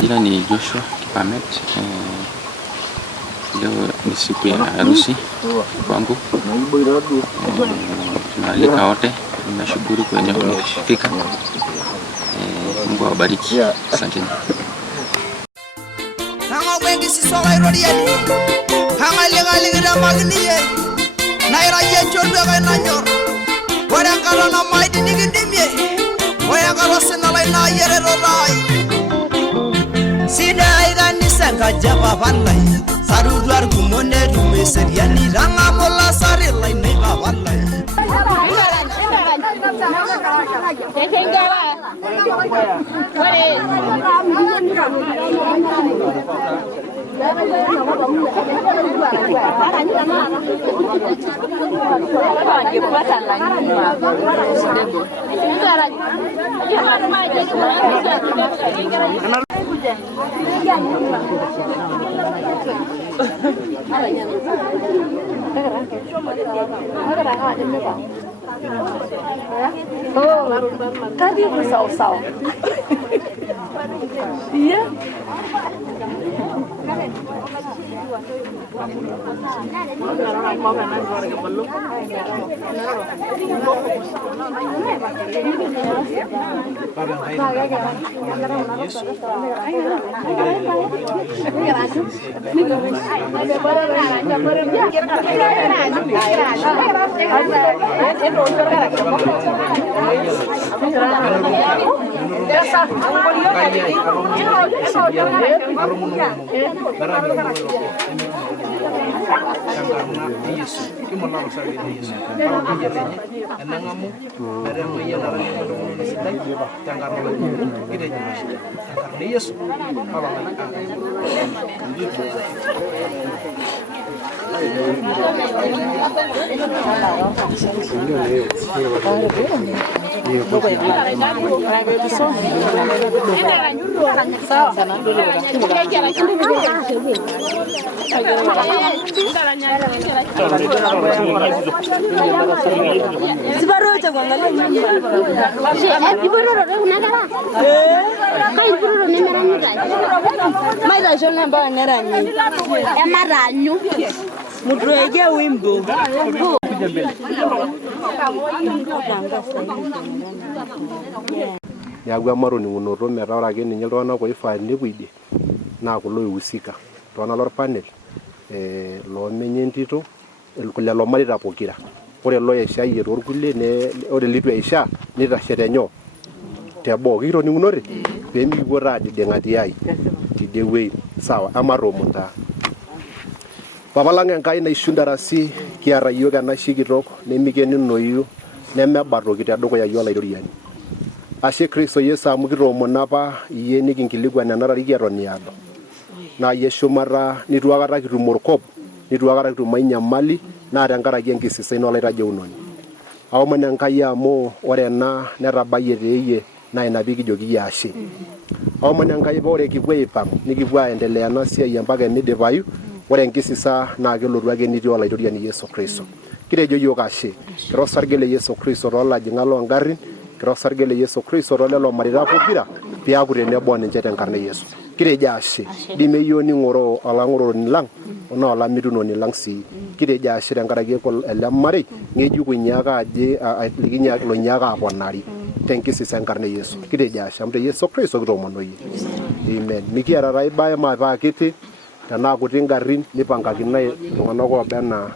Jina ni Joshua Kipamet. Leo ni siku ya harusi kwangu. Tunaalika wote, tunashukuru kwa eneo umefika. Mungu awabariki. Asanteni. Hanga wengi si soga irodiani. Hanga lenga magniye. Naira yenchorbe ga nanyor. Wara kala na maidi nigindimye. Waya kala senala na yere rodai. Sidai ganisa ngajaba balai. Saruduar gumone dume seriani ranga bola sare lai nei babalai. Tadi bersau-sau. Iya. Yagwa maroni unoto metaa ake ninye iltung'anak oifaa nepuidie naa kulo ihusika iltung'anak lorpanel loomenye entito lelo mareita pokira. Ore loishayie toorkulie ore litu eishaa nitashe tenyoo teboo kitoning'unote pee mikipuo taa adiding'a tiai tidie wuei sawa ematomon taa. Papa lang Enkai naishu ndarasi kiata yiok enaishi kitok nemikenunoyu nemebatoki tedukuya yiok olairoriani. Ashe Kristo Yesu amu kitoomono apa iyie nikinkilikuan enarari etoni ado. Naa iyie shumata nitu aikata kitum orkop, nitu aikata kitum ai nyamali naa tenkaraki enkisisa ino olaitajeunoni. Aomon Enkai amu ore ena netabayie teeyie naa ina piikijoki iyie ashe. Aomon Enkai paa ore kipuo aipang' nikipuo aendelea ena siai mpaka enidipayu, ore enkisisa naa kelotu ake nitii olairoriani Yesu Kristo. Kitejo yiok ashe, kiro osarge le Yesu Kristo toolajing'ak loongarrin, kiro osarge le Yesu Kristo toolelo mareita pokira piaku tenebo ninche tenkarna Yesu. Kitejo ashe, dime yiok ning'oroo olang'oroni lang' naa olamitunoni lang' sii. Kitejo ashe tenkaraki ele marei ng'ejuk loinyaaka aponari tenkisisa enkarna Yesu. Kitejo ashe amu te Yesu Kristo kitoomono yie. Amen. Mikiata taa ibae mataa kiti tenaa kuti ngarrin nipangakino iltung'anak ooba enaa.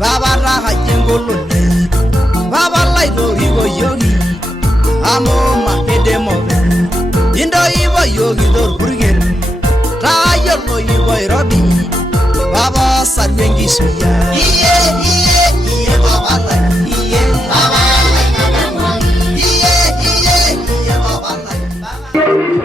Baba raha jengolo Baba laido higo yogi Amo makedemo Indo higo yogi dor burger Rayo lo higo irodi Baba sarwengi suya Iye Baba lai Iye Baba lai Iye Baba lai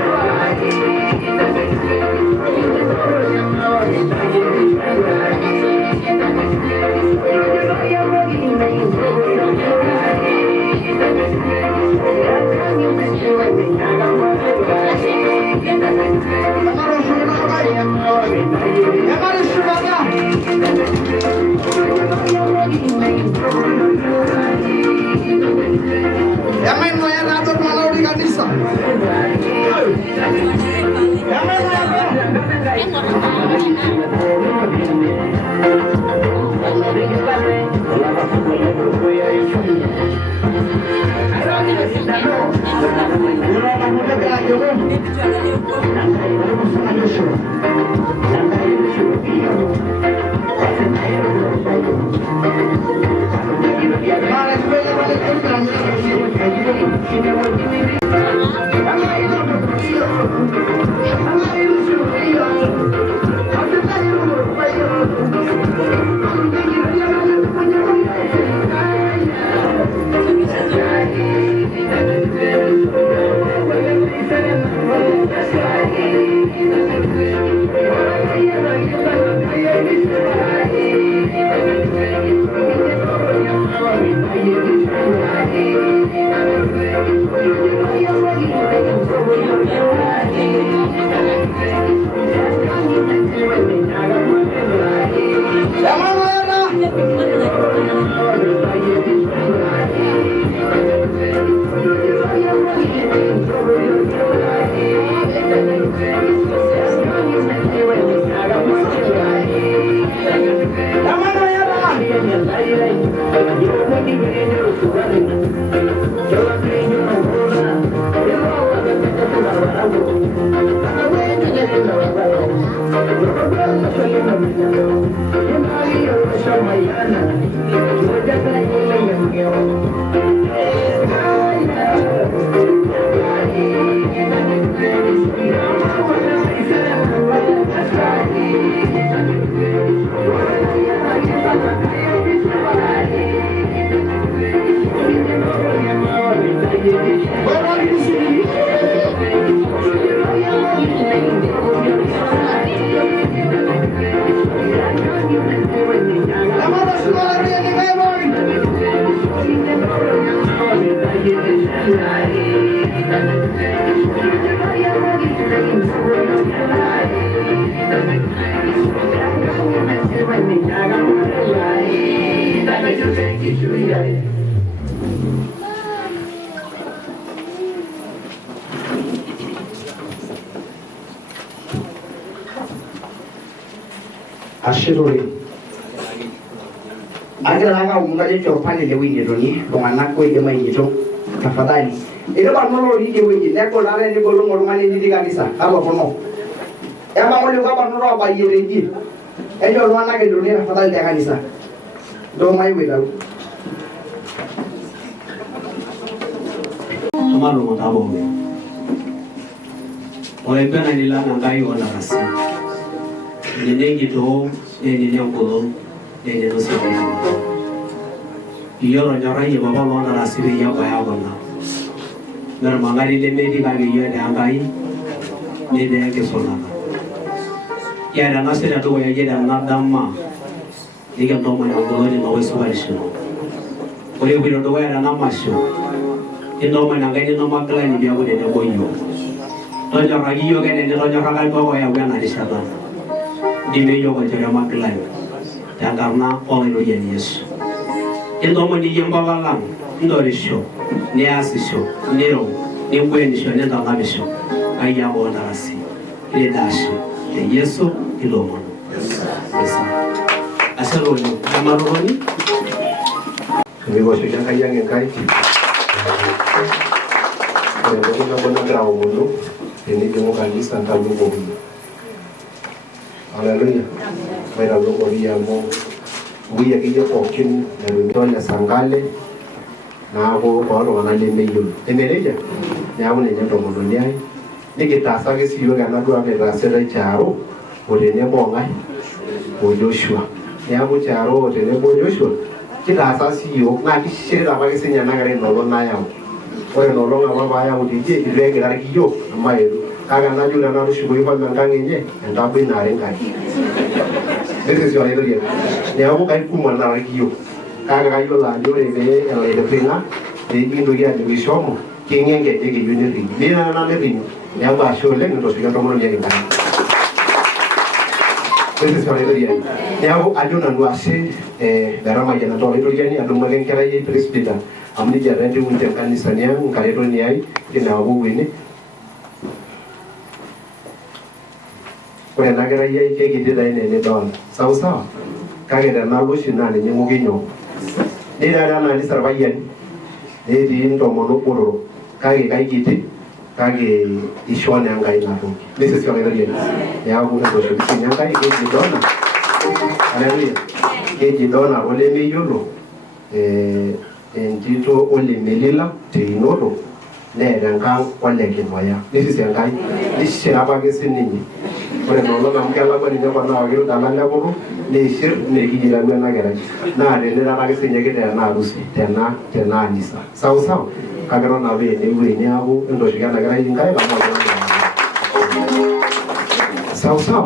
Ashiruri. Agira nanga umungaje chopani le wingi doni, bongana ko ide mai jito. Tafadhali. Ile ba nolo ide wingi, neko lale ni bolu ngormani ni kanisa. Aba kono. Ema ngoli ko ba nolo ba yire ji. Ejo lwana ke doni tafadhali ya kanisa. Do mai wela. Amalo motabo. Ole pena ni lana ngai ona rasi. Nengi to nengi ngolo nengi no se ba. Iyo nyara ye baba lo na rasi be ya ba ya bana. Nar mangari le me di ga ye da ngai ne de ke sona. Ya da na se da to ya ye da na damma. Diga to ma ngolo ni no so ba shi. Ole bi do ya na ma shi. Indo ma ngai ni no ma kala ni biya go de bo yo. To nyara yo ke ne to nyara ga ko ya ga na di sa ba. Di medio con cara maklai, dan karena orang itu yang Yesus. Itu meni yang bawa lang, indorisho, niasisho, nero, niwenisho, nendangamisho, ayah bawa darasi, ledashi, Yesus ilomo. Bisa. Asal roni, kamar roni. Kami bos yang kaya yang kaya. Kalau kita pernah kerau dulu, ini cuma kali santai dulu. Haleluya. Baina loko ya mo. Buya kiyo pokin na rumitola sangale na ako oro na le meyo. Emereja. Ya mo ne ndo mo ndai. Nikita sage siyo ga na dua mera sera charo. Ode ne bonga. O Joshua. Ya mo charo ode ne bo Joshua. Kita sa siyo na ki shera ba ke senya na gare no na ya. Ore no lo nga ba ya o di je ile ga kiyo amayo. Kaga na jula na rushugo ifa ngangenye ndabe na renga. This is your area. Ne abo kai kuma na rakiyo. Kaga kayo la ndio le ele pinga. De indo ya de bishomo. Kingenge de ke unity. Ni na na le pinyo. Ne abo asho le ndo sika tomo le ngai. This is your area. Ne abo ajuna ndo ase darama jana to le tori ni adu magen kera ye presbyter. Amni jarante unte kanisa ni ang kare ro ni ai kina abo wini. Kaya nagara yai ke gidi dai ne don sausa kage da na lushi na ne mu ginyo ni da na ni sarbayen ne di ndo mono poro kage kai gidi kage ishone angai na ro this is your area ya bu na do shi nya kai ke di dona haleluya ke di dona ole me yolo entito ole melila te inodo ne ranga ole ke moya this is your guy this is apa ke sinini. Ore no lo nam kala bani ne bana agiro dalala bolu ne shir ne hijira na gara na de ne na ke sinye ke na rusi tena nisa sausa kagaro na be ne we ne abu ndo shiga na gara ingai ba ma sausa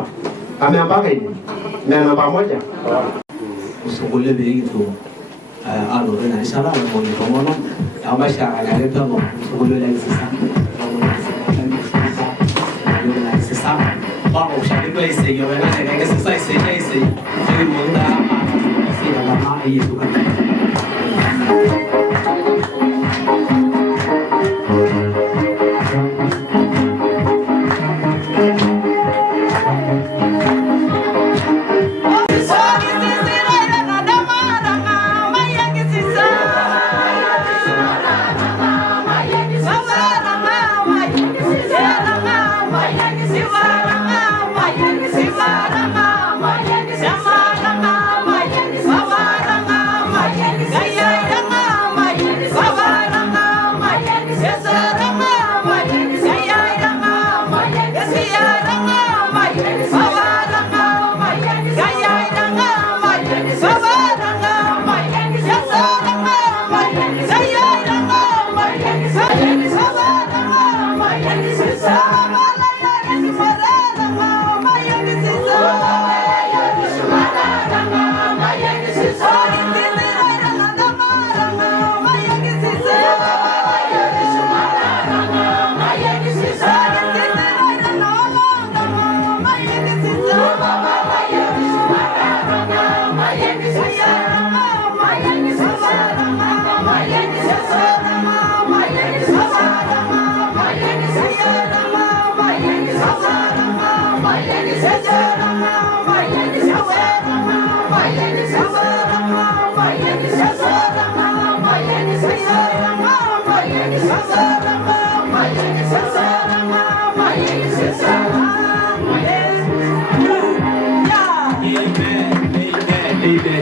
ame ambaka ini na pamoja Usungule be itu alo na isara mo ni komono ama shara ga leto no usungule le sisa. Vamos, já depois sei, eu vou na que se sai sei, eu vou mandar a filha da mãe e isso.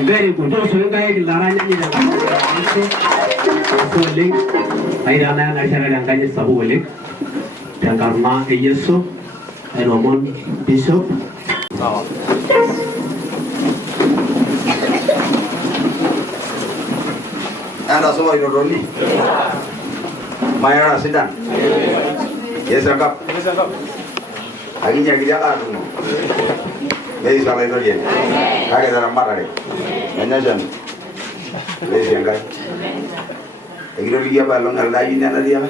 Very good. So you guys laranya ni dah. So link, air anak nak cakap dengan kaji sabu link. Dan karena Yesus, Roman Bishop. Anda semua itu Roni. Mayara sedang. Yes, angkat. Akhirnya kita ada semua. Jadi salah itu je. Kaki dalam marah ni. Menyajan. Jadi angkat. Akhirnya dia balong lagi ni ada dia.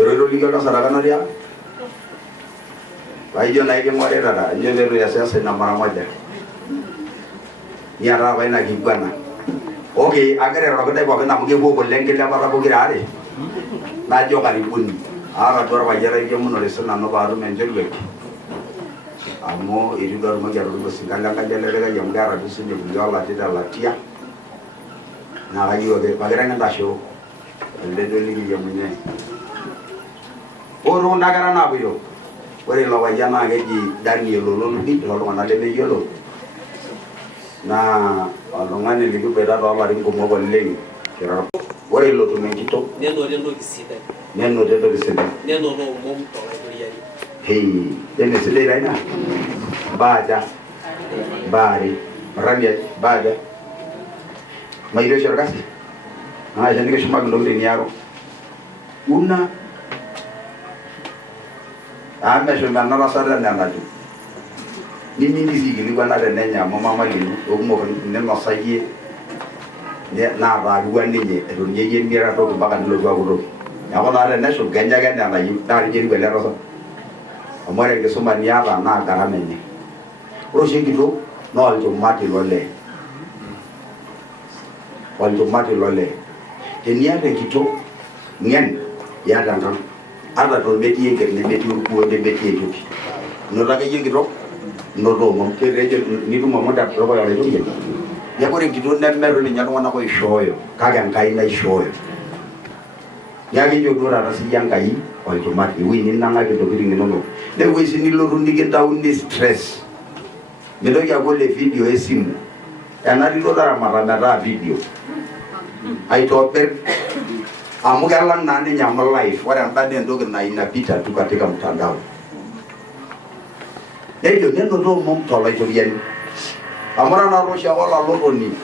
Yoro liga orang sarakan dia. Baik je naik ke mana ada. Ini baru ya saya senang marah aja. Niara bayi nak hiburan na. Okey, agar orang kita bawa nak mungkin bawa boleh kita apa apa kira hari. Najo kali pun. Ara dua bayi lagi yang menulis nano baru menjual beg. Amo itu baru menjual beg singkatnya kan jalan lagi yang gara tu sini menjual lati dah latia. Nak lagi okey, bagaimana dah show. Ada lagi yang punya. Orang negara nak biru. Orang lawan jana gaji Daniel lolo ni, lalu mana dia yolo. Na alongan ni ligu beda doa lari kumo boleh. Kira orang lo tu mengkito. Neno kisida. Neno kisida. Neno mom tolak dia. Hei, ini sedih lain na. Baca, bari, rakyat, baca. Mailo syarikat. Ah, jadi kita semua belum diniaro. Una. Ame sudah nara sadar nana tu. Nini di sini ni bukan ada nenya, mama malu, aku mau nen masai ni, na raguan ni, itu ni je ni rata tu bahkan dulu gua guru. Yang kalau ada nesu ganja nana, dari jadi bela rasa. Amar yang kesuman ni apa, na karam ni. Urusan itu, nol tu mati lole, nol tu mati lole. Jadi ada gitu, ngen, ya dan ada tu meti yang ni meti urku, meti itu. Nora kerja gitu. Nodo mom ke reje ni tu mama dah berapa kali tu ya. Ya kau yang gitu nemmer ni nyaro mana kau shoyo, kagang kai na shoyo. Ya gitu tu rasa si yang kai, kau itu mati. Wih ni nanga gitu kiri ni nono. Deh wih sini lo rundi kita undi stress. Melo ya boleh video esim. Ya nari lo dah marah video. Ai topper. Amu galang nani nyamal live. Orang tadi yang tu kena ina pita tu katika mtandao. Jadi dia nolo mom tolak jurian. Amara naro siapa lalu ni.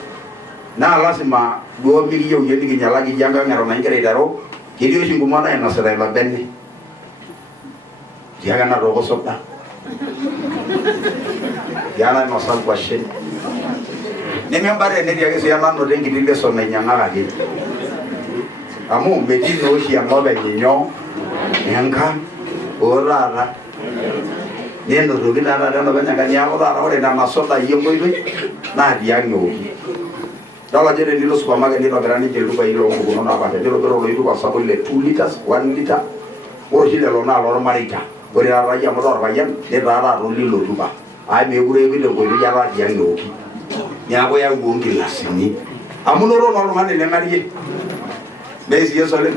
Nah alas ma 2 milion jadi kenyala lagi jangan ngaron naik kereta ro. Jadi usin kumana yang naserai laben ni. Jangan naro kosong dah. Jangan masal question. Ni memang ni dia kesianan nolo yang kita lihat soalnya nyanga lagi. Kamu beti no siang lo beti nyong, nyangkan, orang. Dia tu kita ada banyak kan yang orang dah masuk dah yang boleh, nah dia nyoki. Kalau jadi di luar supermarket di luar ni jadi lupa ilo bukan apa saja. Jadi lupa itu pasal boleh 2 liters, 1 liter. Orang sini lona lor marita. Orang raya motor bayan, dia rara ruli lo tu bah. Ay megure itu boleh jalan dia nyoki. Yang aku yang bukan jelas ini. Amun orang ni lemari. Besi ya soalnya.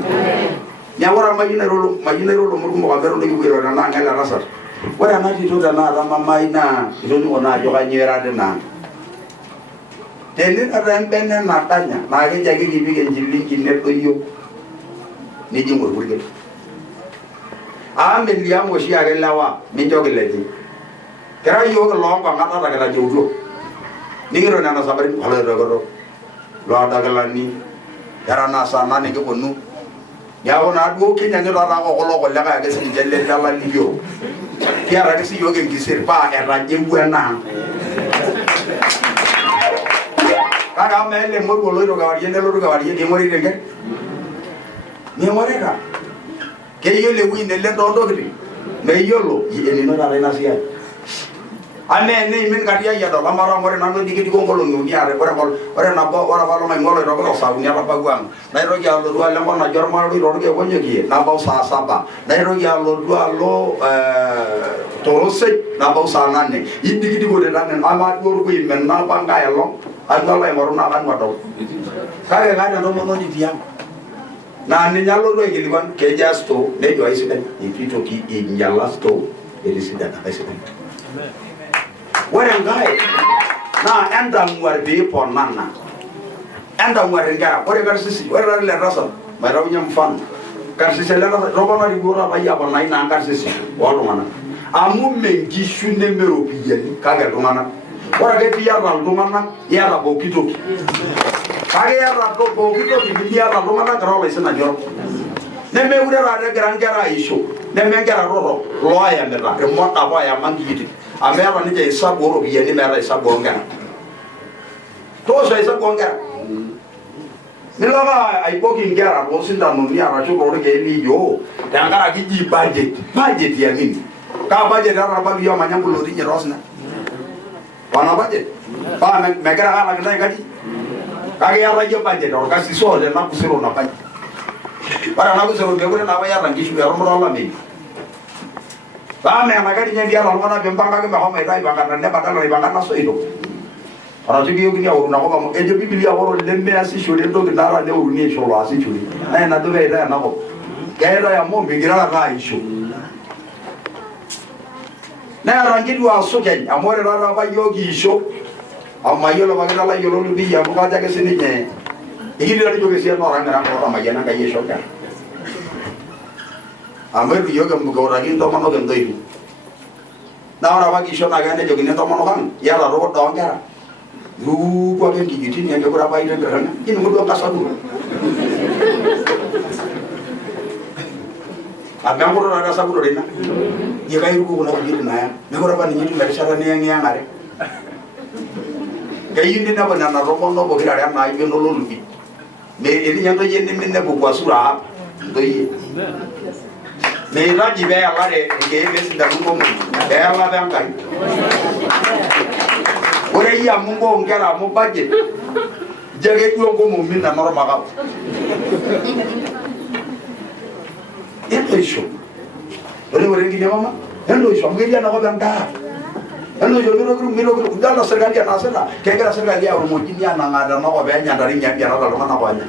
Yang orang majinero murku makaberu lagi bukan orang nak ngalah rasar. Orang nanti tu dah nak ramai na, itu ni orang juga nyerah dena. Jadi orang benda natanya, nagi jadi dibikin jiling kinet tuyu, ni jemur burger. Ambil dia mesti agak lawa, minjau geladi. Kerana yo kelong pangat ada kerana jauh. Ni kira nana sabarin halal ragoro, lo ada gelani, kerana sana ni kepunu. Ya orang aku kini yang orang aku kalau lega ke sini jalan jalan liyo. Tiada kesi yoga kisir pa era jebuana. Kakak mele mur bolu itu kawari dia mori dengke. Ni mori kan? Kayu lewi nelle todo kiri. Meyo lo, ini no ada nasihat. Ane ini min karya ya dah. Lama orang nanti dikit dikongkolong ni ada orang kalau main ngolong orang sabu ni apa guang. Naik rogi alur dua lama nak jual malu rogi apa je ki. Nabau sah sabah. Naik rogi alur dua lo terus nabau sana ne idigi digo de nan ama gor ko imen na banga yalo agala e maruna kan wado kaya ngada no mono ni diam na ni nyalo do giliban ke jasto ne do aisida ipito ki nyala sto elisida aisida wara ngai na enda ngwarde ponana enda ngwarde ngara wara garsisi wara le rasa mara nyam fan garsisi le rasa robana di gora ba ya bona ina garsisi walo mana amu mengi shune mero biyani kaga domana wara ke ti yara domana yara bokito kaga yara do bokito bi yara domana karo le sena joro ne me ure ra de gran gara isho ne me gara roro loya mera e mota ba ya mangi yiti amera ni je sabo ro biyani mera sabo ngara to so sabo ngara nilaga ai poki ngara bo sinda no ni ara chu ro ke li yo dangara ki ji budget ya min ka budget ara ba biyo manyang lo di rosna wana budget ba me gara ala kita gadi kage ya ra yo budget or kasi so le na kusiro na pa para na kusiro be gure na ba ya rangi shu ya ro la me ba me na gadi nyen dia ro na be mbanga ke ba ho me dai ba kan ne ba ta na ba kan na so ido ara tu biyo gini awuru na ko ba mo e je biblia woro lembe asi shuri do ke dara le uru ni sholo asi churi na do be da na ko gaira ya mo bingira ra isho na rangi dua so ken amore ra ba yogi isho amayo lo bagala la yolo lu bi ya mo ka ja ke sini nye igiri ra jo ke sia no ran ra ko ma yana ka yesho ka amoi bi yoga mo ko ra gi to ma no gen do ibu na ra ba gi isho na ga ne jo gi ne to ma no kan ya ra ro do ngara lu ko ken gi tin yang ko ba ide garana ini mo do kasadu abang ko ra sabu do dina ye kay ko ko na ko na ya me ko ra ba ni tu me sara ne yang yang are kay yindi na ba na ro mo no bo gira ya na ibe no lo lu ki me ini yang do yen ni ne ko asura do yi me ra ji be ala re ke be sin da ko mo be ala ba kai ore ya mungo ngara mo budget jage ko ko mo min na normal ka ento isho ore ngi mama endo isho ngi ya na ko banda endo yo miro dala sergali na sala ke gara sergali ya mo jini na ngada no ko be nya dari nya ya na na ko nya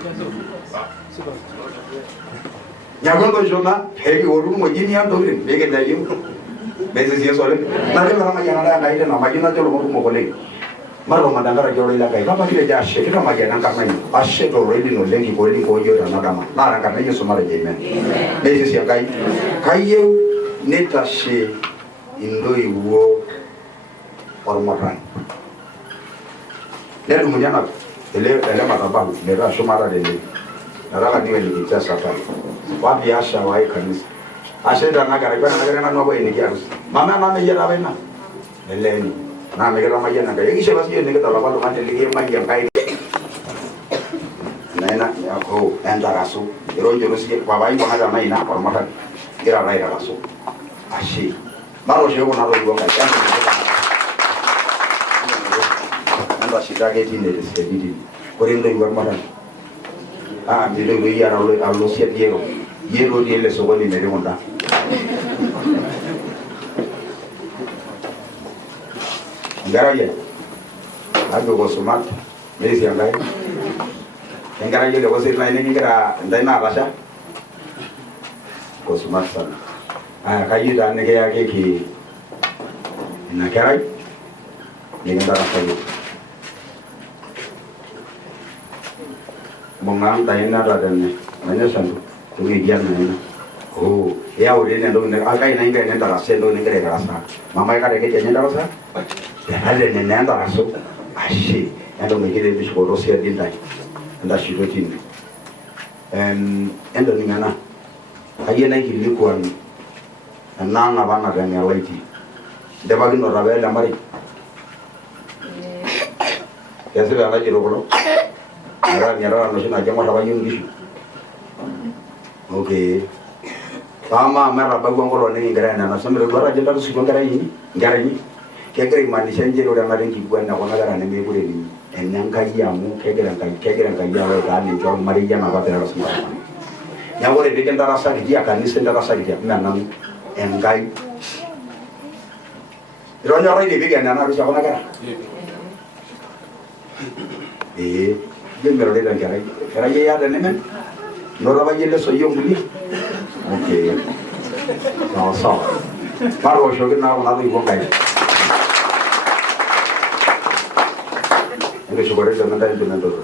nya ko jona hegi oru mo jini ando rin be ke da yim be se si so le na de ma ya na ide na ma jina to mo ko le maro madangara jolo ila kai kapa kile jashe kita magana kama ni ashe to ready no lengi ko yo na kama na ran kana yeso mara jeme bese sia kai ye neta she indo iwo ormoran le du munyana ele mata ba le ra shumara de le na ra ni ni kita sapa wa biasha wa kanisa ashe da na gara na no ko ni kiaru mama na me yera bena ele ni na me kira mayan na kaya kisah pasti ni kita lawan lawan lagi mayan kaya na ya ko enda rasu iro joro sih babai ko ada main apa orang kira lain rasu asyik baru sih ko naro juga kaya anda sih lagi di ni sih di korin do juga makan di do ya alo sih dia le so ni mere onda ngara ye ago ko sumat mesi yang lain ngara ye lo sir lain ni ngara ndai na rasha ko sumat san kayu dan ne ya ke ki na karai ni ngara kayu mongang tai na da dan ne mana san tu ge gian ne oh ya ore ne do ne akai na ngai ne da rasha do ne ngare rasa mama ka de ke ne da rasa ada nenek anda rasuk asyik anda mikir itu sekolah Rusia dintai anda sudah tin anda ni mana ayah naik likuan nang apa nak yang lagi dia bagi orang rakyat lamari ya sudah lagi rokok nyara nasi nak jamu apa yang gitu oke sama merah baguang kalau ni gerai nana sambil luar aja tak suka gerai ini kegere mani senje ro da ngaren ki gwanna ko ngara ne me gure ni en nan kai ya mu kegere kan ya ro ga ni jo mari ya na ba tera rasma ya wore de kan rasa ki ya kan ni sen rasa ki na nan en kai Ironyorai dipiga na harusi akona kera. Jembe rode kera. Kera ye ya dene. Nora ba yele so yonguli. Okay. Sawa. Paro shoge na ona ri bokai. Ere shogore dana dai dana do.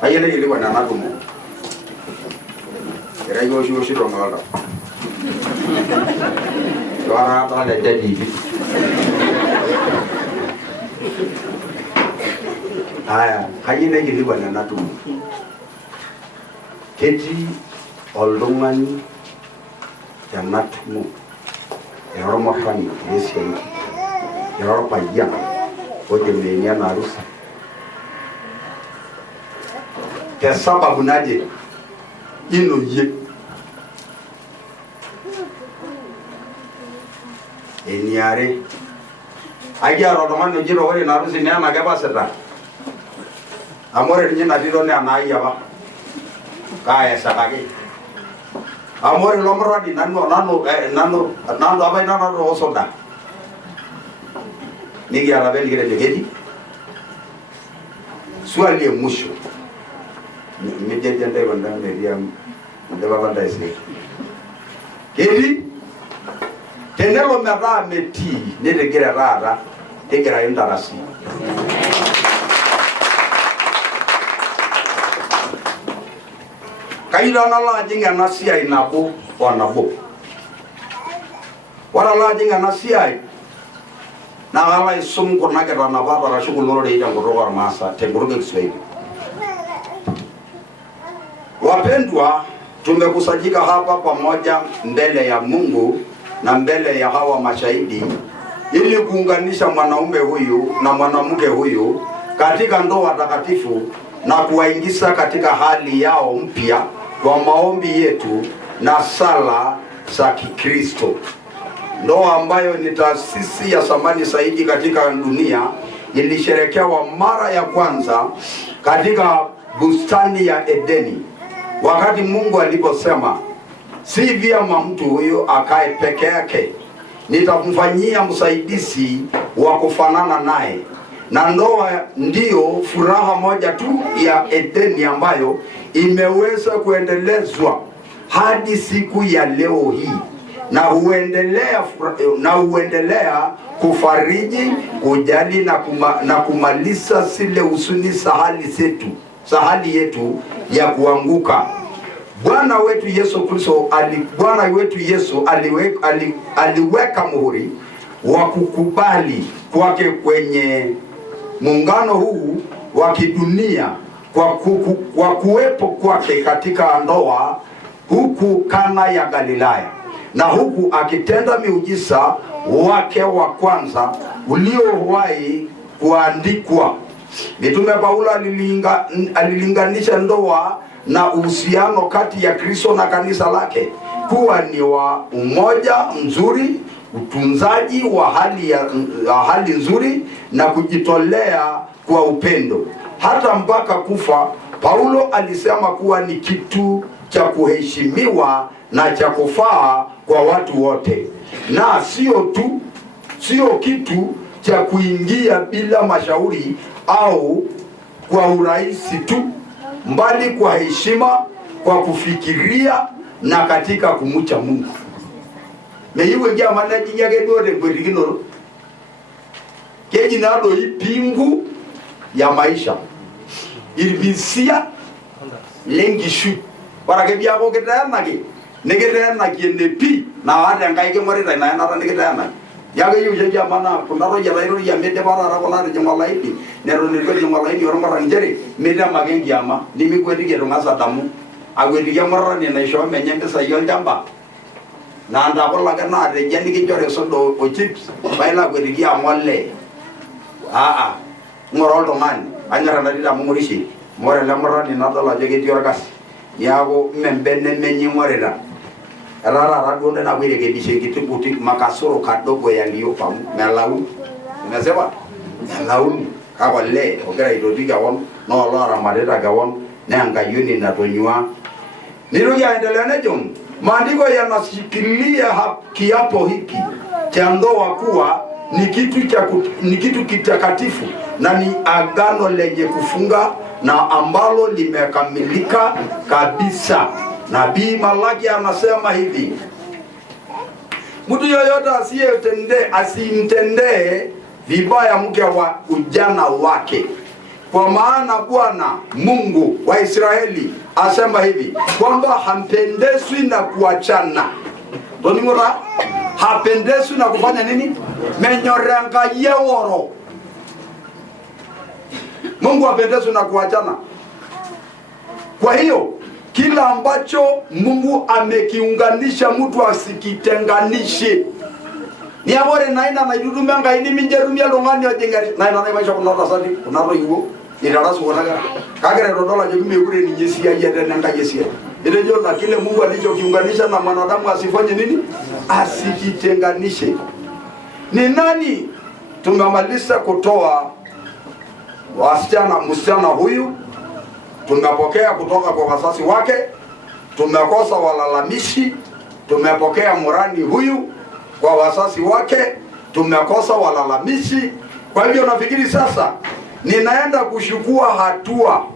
Ayele ile wana na gumo. Kera yo shi do ngala. Suara apa ada jadi? Kaji lagi di mana natu? Keji oldongan yang natmu, yang orang makan Yesus, yang orang payah, oje menya narus. Kesapa gunaje? Ino ye. Eniare agia rodoman no jiro ore narusi ne ana gaba seta amore ni na diro ne ana iya ba kaya sakage amore lomro di nano abai nano ro soda nigi ara bel gire gedi suali musho mi jejante banda me diam ndeba banda isi gedi tenelo mera meti ne de gira rara te gira indarasi kaida na la jinga nasia inabo wanabo wala la jinga nasia na ala isum ko na gira na baba ra shugul de ida ngoro masa te ngoro ke swahili. Wapendwa, tumekusanyika hapa pamoja mbele ya Mungu na mbele ya hawa mashahidi ili kuunganisha mwanaume huyu na mwanamke huyu katika ndoa takatifu na kuwaingiza katika hali yao mpya kwa maombi yetu na sala za Kikristo. Ndoa ambayo ni taasisi ya thamani zaidi katika dunia ilisherekewa mara ya kwanza katika bustani ya Edeni, wakati Mungu aliposema, si vyema mtu huyo akae peke yake, nitamfanyia msaidizi wa kufanana naye. Na ndoa ndiyo furaha moja tu ya Edeni ambayo imeweza kuendelezwa hadi siku ya leo hii, na huendelea kufariji, kujali na kumaliza zile huzuni sahali yetu ya kuanguka. Bwana wetu Yesu aliweka muhuri wa kukubali kwake kwenye muungano huu wa kidunia kwa kuwepo kwake katika ndoa huku Kana ya Galilaya, na huku akitenda miujiza wake wa kwanza uliowahi kuandikwa. Mitume Paulo alilinganisha ndoa na uhusiano kati ya Kristo na kanisa lake kuwa ni wa umoja mzuri, utunzaji wa hali nzuri na kujitolea kwa upendo. Hata mpaka kufa, Paulo alisema kuwa ni kitu cha kuheshimiwa na cha kufaa kwa watu wote, na sio kitu cha kuingia bila mashauri au kwa urahisi tu, mbali kwa heshima, kwa kufikiria na katika kumucha Mungu. Meiwe jamana jinyage dore ngwedigino keji nado ipingu ya maisha ilbisia lengishu para ke biago ketanagi negetanagi nepi na wada ngai ke morita na nara negetana yaga yuje jamana kunaro jarairo ya mede para rakola de jamalaidi nero nirgo jamalaidi oromara njeri mede magengi ama nimi kwetike ngasa tamu agwetike morra ni na sho menyembe sayon jamba na ndakola kana de jeni ke jore sodo o chips baila kwetike amolle ngorol to man anyara na dida mumurishi more la morra ni nadola jege diorgas yago membenne menyi moreda rara donde na wile ke bise kitukuti makasoro kadogo yaliyo pamu melau unasema melau kawale ogera idodiga won no lora madeta gawon nanga yuni na tonywa niruja endelea nejo maandiko yanashikilia kiapo hiki cha ndoa kuwa ni kitu kitakatifu na ni agano lenye kufunga na ambalo limekamilika kabisa. Nabii Malaki anasema hivi, mtu yoyote asimtendee vibaya mke wa ujana wake, kwa maana Bwana Mungu wa Israeli asema hivi kwamba hampendezwi na kuachana. Tonimura, hapendezwi na kufanya nini? Menyoranga yeworo. Mungu hapendezwi na kuachana. Kwa hiyo kila ambacho Mungu amekiunganisha mtu asikitenganishe. Ni amore naina na idudume nga ini minjerumia longani ojengari naina na maisha kunata sadi kunata yugo irarasu wanaga kagere rodola jekume kure ni Yesia yede nanga Yesia ile jo na kile Mungu alichokiunganisha na mwanadamu asifanye nini? Asikitenganishe. Ni nani tumemaliza kutoa msichana huyu, tumepokea kutoka kwa wazazi wake, tumekosa walalamishi, tumepokea murani huyu kwa wazazi wake, tumekosa walalamishi. Kwa hivyo nafikiri sasa ninaenda kuchukua hatua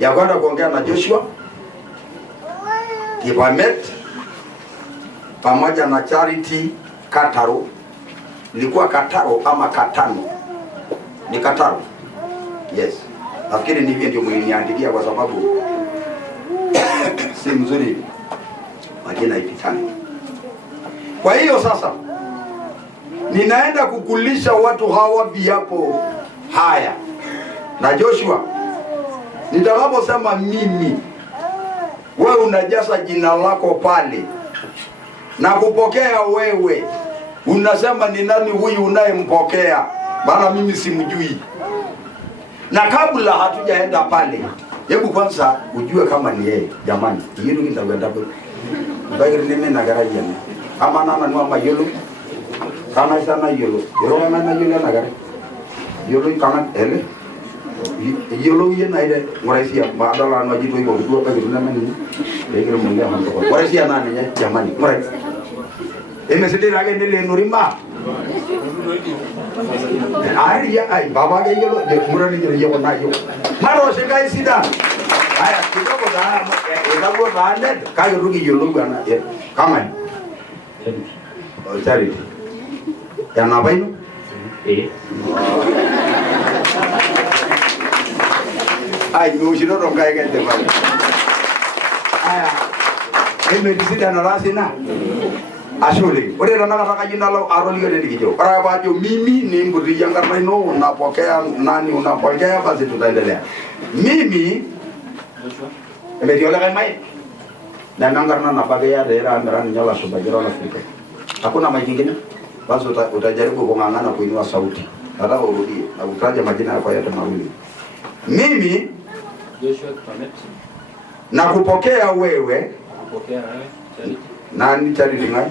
ya kwenda kuongea na Joshua Kibamet pamoja na Charity Kataro. Ilikuwa Kataro ama Katano? Ni Kataro. Yes. Nafikiri ni hivyo ndio mliniandikia kwa sababu si mzuri majina ipitani. Kwa hiyo sasa ninaenda kukulisha watu hawa viapo haya. Na Joshua, nitakaposema mimi, wewe unajaza jina lako pale na kupokea wewe. Unasema ni nani huyu unayempokea, maana mimi simjui. Na kabla hatujaenda pale, hebu kwanza ujue kama ni yeye. Jamani, yeye ndio nitakwenda hapo. Bagiri nime na garaji yana. Kama nana ni mama yolo. Kama sana yolo. Yolo na yolo na garaji. Yolo kama ele. Yolo yeye na ile muraisia badala na jitu hiyo kwa bagiri nime ni. Bagiri mwenye hapo. Muraisia nani ya jamani? Muraisia. Emesitira age ndile nurimba. Ari ya ai baba ge yolo de murani je yoko na yo. Maro sekai sida. Aya kidogo da edago bande kayo rugi yolo bana ye. Kama ni. Charity. Ya na baino? Ai nushiro ronga ge de bana. Aya. Emesitira na rasina. Ashule, ore na nataka jina la aroli gani likijo. Para bajo mimi ni mburi yang karena ino unapokea nani unapokea basi tutaendelea. Mimi emetiola kai mai. Na nangarna napagea daerah ambaran nyala subajira la Afrika. Hakuna mai kingine. Basi utajaribu kungangana kuinua sauti. Nataka urudie na utaje majina yako yote mawili. Mimi Joshua Kibamet na kupokea wewe. Kupokea wewe. Nani Charity ngai?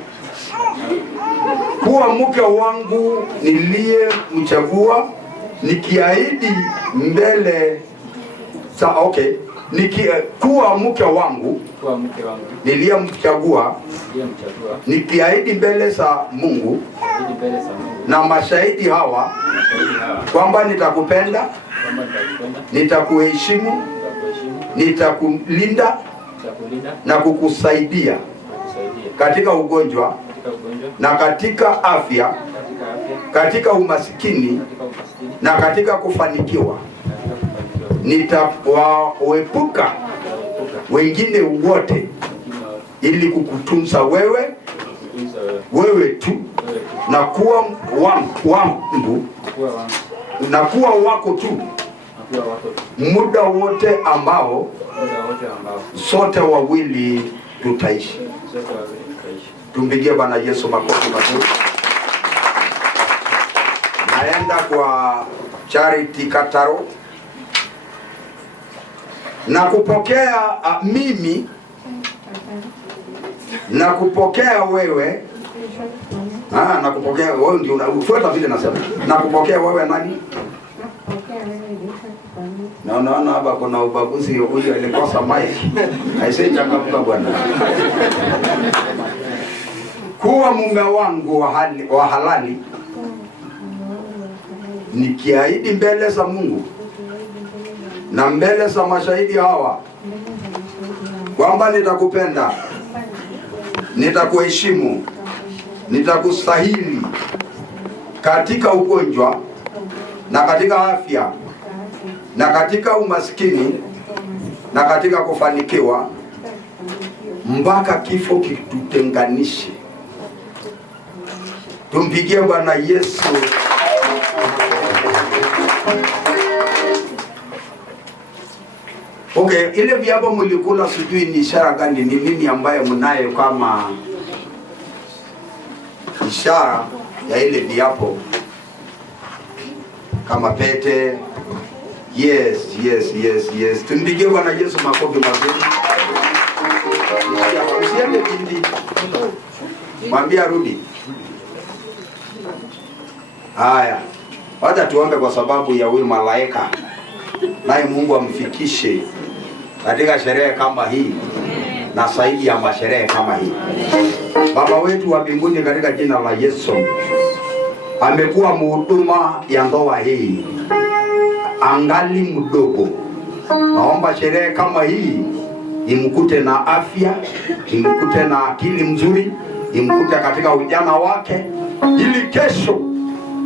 Kuwa mke wangu nilie mchagua, nikiahidi mbele kuwa mke wangu nilie mchagua, nikiahidi mbele za Mungu na mashahidi hawa kwamba nitakupenda, nitakuheshimu, nitakulinda na kukusaidia katika ugonjwa na katika afya, katika umasikini na katika kufanikiwa. Nitawaepuka wengine wote ili kukutunza wewe tu na kuwa wangu na kuwa wako tu muda wote ambao sote wawili tutaishi. Tumpigie Bwana Yesu makofi mazuri. Naenda kwa Charity Kataro na kupokea mimi na kupokea wewe. Na kupokea wewe ndio unafuata vile nasema. Na kupokea wewe nani? Na unaona hapa kuna ubaguzi, huyu alikosa mic. Aisee, changamka bwana. Kuwa mume wangu wa halali, nikiahidi mbele za Mungu na mbele za mashahidi hawa kwamba nitakupenda, nitakuheshimu, nitakustahili katika ugonjwa na katika afya na katika umaskini na katika kufanikiwa, mpaka kifo kitutenganishe. Tumpigie Bwana Yesu. Okay, ile viapo mlikula sijui ni ishara gani, ni nini ambayo mnayo kama ishara ya ile viapo? Kama pete. Yes. Tumpigie Bwana Yesu makofi mazuri. Usiende kindi. Mwambie rudi. Haya. Wacha tuombe kwa sababu ya huyu malaika. Naye Mungu amfikishe katika sherehe kama hii na zaidi ya masherehe kama hii. Baba wetu wa mbinguni, katika jina la Yesu, amekuwa mhuduma ya ndoa hii angali mdogo. Naomba sherehe kama hii imkute na afya, imkute na akili mzuri, imkute katika ujana wake, ili kesho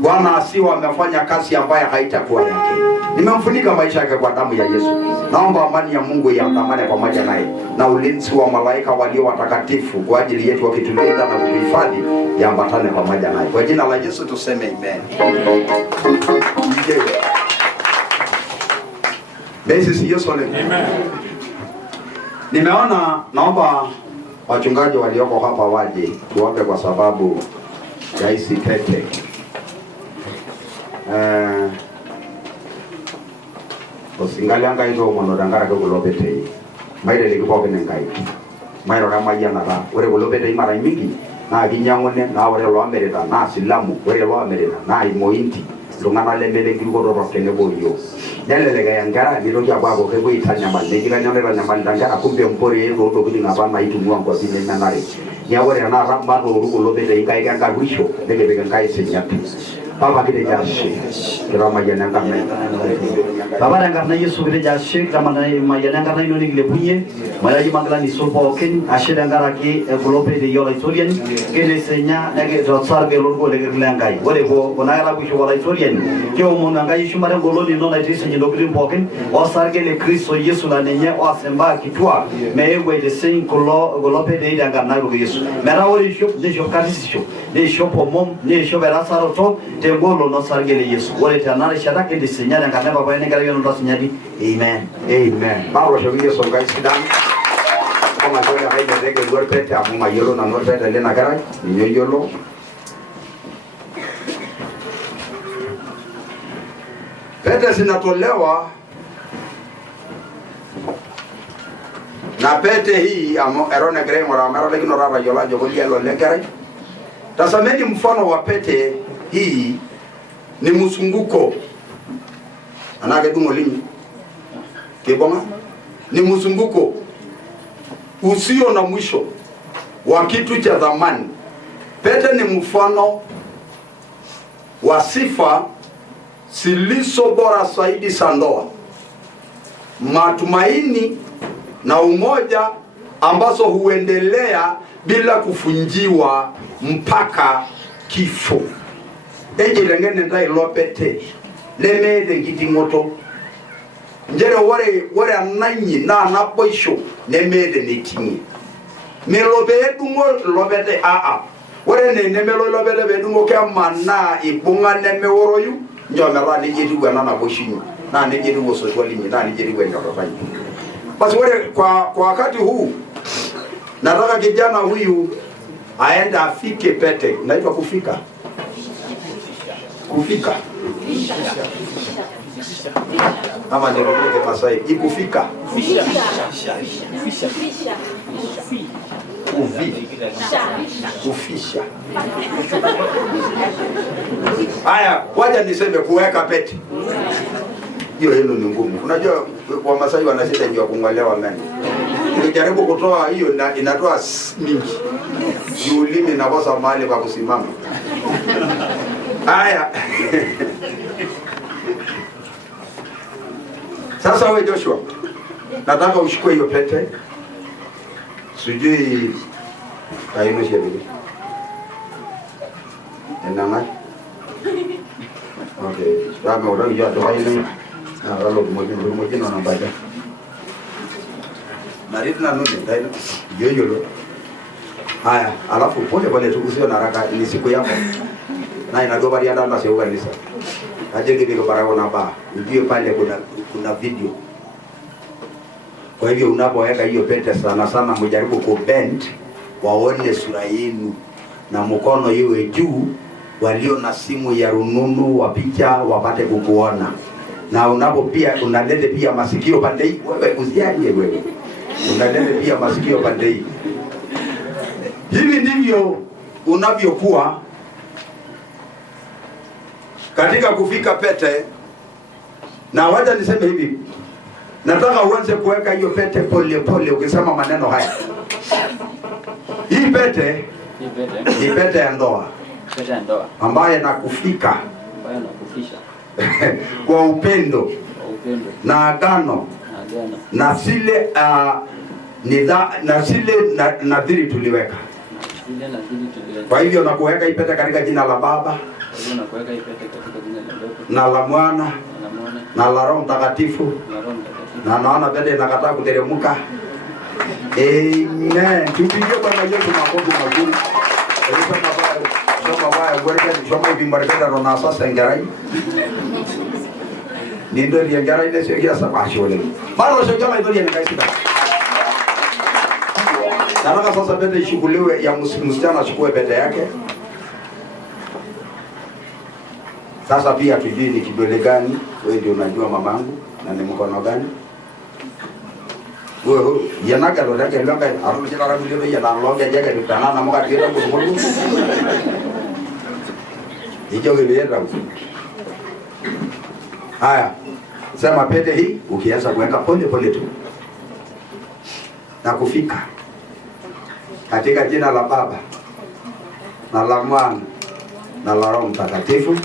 Bwana asiwe amefanya kazi ambayo haitakuwa yake. Nimemfunika maisha yake kwa damu ya Yesu. Naomba amani ya Mungu iandamane pamoja naye, na ulinzi wa malaika walio watakatifu kwa ajili yetu wakitulinda na kutuhifadhi yaambatane pamoja naye. Kwa jina la Yesu tuseme amen. Basi Yesu amen. Nimeona naomba wachungaji walioko hapa waje tuombe kwa sababu ya hizi pete. Osingalanga hizo monodangara kwa kulopete. Maile likipoke nengai. Mairo kama yana ra. Ore kulopete mara mingi na kinyangone na ore lo Amerika na silamu, ore lo Amerika na imointi. Lungana lemele kiko ro kene boyo. Nelele yangara biloja babo kebo itanya mali. Nikanyonera nyamali dangara kumbe mpori ro to kudinga bana itu muango sine nanare. Ya ore na ramba ro kulopete ikai kanga wisho. Lege ngai senyati. Baba kita jashe, kita majian karena. Bapa yang karena Yesus kita jashe, kita majian karena ini lepunya. Malah manggalan isopo ken, ashe yang karena ki globe di yola Italian, kene senya, nege rotsar belur go lege kelangai. Boleh bo, bonayala buju yola Italian. Kau menanggai Yesus mana golon ini nolai desa jadi dokterin poken. Osar ke le Kristo Yesus la nenya, osemba kitua. Mewe de sen globe di yang karena go Yesus. Merah ori shop, de shop kadis shop, de shop omom, de shop erasar top. Tembolo no sargele Yesu. Wale tanare sharake di senyale karena bapa ini kali yang nonton senyadi. Amen. Amen. Baru syawiya songai sidang. Kama jole hai dege luar pete amu mayolo na luar pete le nagara. Yolo. Pete zinatolewa na pete hii amo erone grey mara mara leki no rara yola jogoli elo legere. Tasameni mfano wa pete hii ni mzunguko. Anake dungo lini kebonga ni mzunguko usio na mwisho wa kitu cha thamani. Pete ni mfano wa sifa zilizo bora zaidi za ndoa, matumaini na umoja ambazo huendelea bila kufunjiwa mpaka kifo. Eji lengene ndai lopete leme de kitingoto njere wore ananyi na anapoisho leme de netingi melobe dungo lobete wore ne melo lobete be dungo kama na ibunga neme woroyu njomera ni jedu gana na boshinyu na ni jedu woso twalinyi na ni jedu wenda rofanyi. Basi wore kwa wakati huu nataka kijana huyu aenda afike pete. Naitwa kufika ama nirudie Masai ikufika kufisha. Haya, wacha niseme kuweka pete. hiyo yenu ni ngumu. Unajua Wamasai wana shida ya kungolewa meno. Nikijaribu kutoa hiyo inatoa mingi. Ulimi nakosa mahali pa kusimama. Haya. Sasa wewe Joshua, nataka ushukue hiyo pete. Sijui kaino shebili. Enanga. Okay. Kama unajua toa ile na walo mmoja na namba. Na ritu na nune ndaino. Yoyo. Haya, alafu pole pole tu usio na haraka, ni siku yako. Na inagoba rianda na sio kanisa. Aje ndio baraka na ba. Ujue pale kuna video. Kwa hivyo unapoweka hiyo pete sana sana mjaribu kubend waone sura yenu na mkono iwe juu, walio na simu ya rununu wa picha wapate kukuona. Na unapo pia unalete pia masikio pande hii, wewe usiaje wewe. Unalete pia masikio pande hii. Hivi ndivyo unavyokuwa katika kufika pete. Na wacha niseme hivi, nataka uanze kuweka hiyo pete pole pole ukisema maneno haya. Hii pete ni pete ya ndoa. Pete ya ndoa ambaye nakufika ambaye nakufisha kwa upendo na agano na zile na zile nadhiri tuliweka. Kwa hivyo nakuweka hii pete katika jina la Baba na la Mwana na la Roho Mtakatifu. Na naona pete inakataa kuteremka. Amen. Tupigie Bwana Yesu makofi mazuri. Soma baya ngoreka soma ibimbarikada na sasa ngarai. Nindo liangarai ile sio kiasi mashole. Bado sio kama ndio yanakaisida. Nataka sasa pete ishukuliwe ya msichana achukue pete yake. Sasa pia tujui ni kidole gani, wewe ndio unajua mamangu, na ni mkono gani. Wewe yanaga ndo yake longa arudi jana rabu leo ya longa jaga dukana na moka kile kwa hiyo ile ndio. Haya. Sema pete hii ukianza kuweka pole pole tu. Na kufika katika jina la Baba na la Mwana na la Roho Mtakatifu.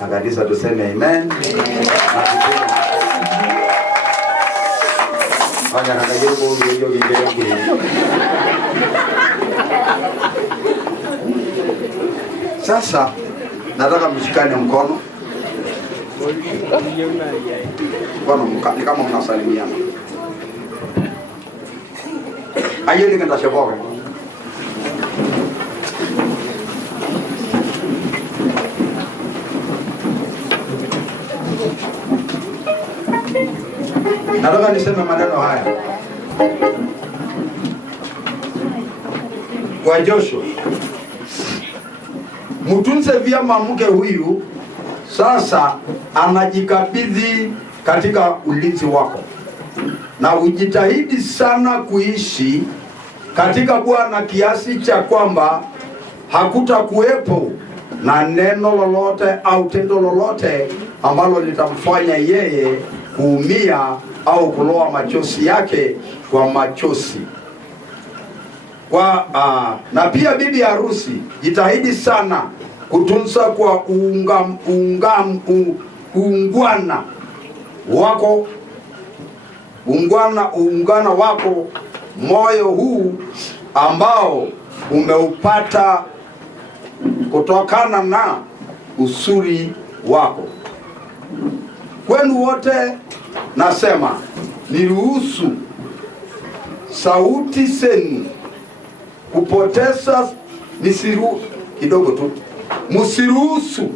Na kanisa tuseme amen. Haya na kajibu hiyo ingine. Sasa nataka mshikane mkono. Ni kama mnasalimiana. Ayo ni kanta sheboga. Nataka niseme maneno haya. Kwa Joshua, mtunze vyema mke huyu, sasa anajikabidhi katika ulinzi wako. Na ujitahidi sana kuishi katika Bwana kiasi cha kwamba hakutakuwepo na neno lolote au tendo lolote ambalo litamfanya yeye kuumia au kuloa machozi yake kwa machozi. Na pia bibi harusi, jitahidi sana kutunza kwa uungwana wako moyo huu ambao umeupata kutokana na usuri wako. Kwenu wote nasema, niruhusu sauti zenu kupoteza, msiruhusu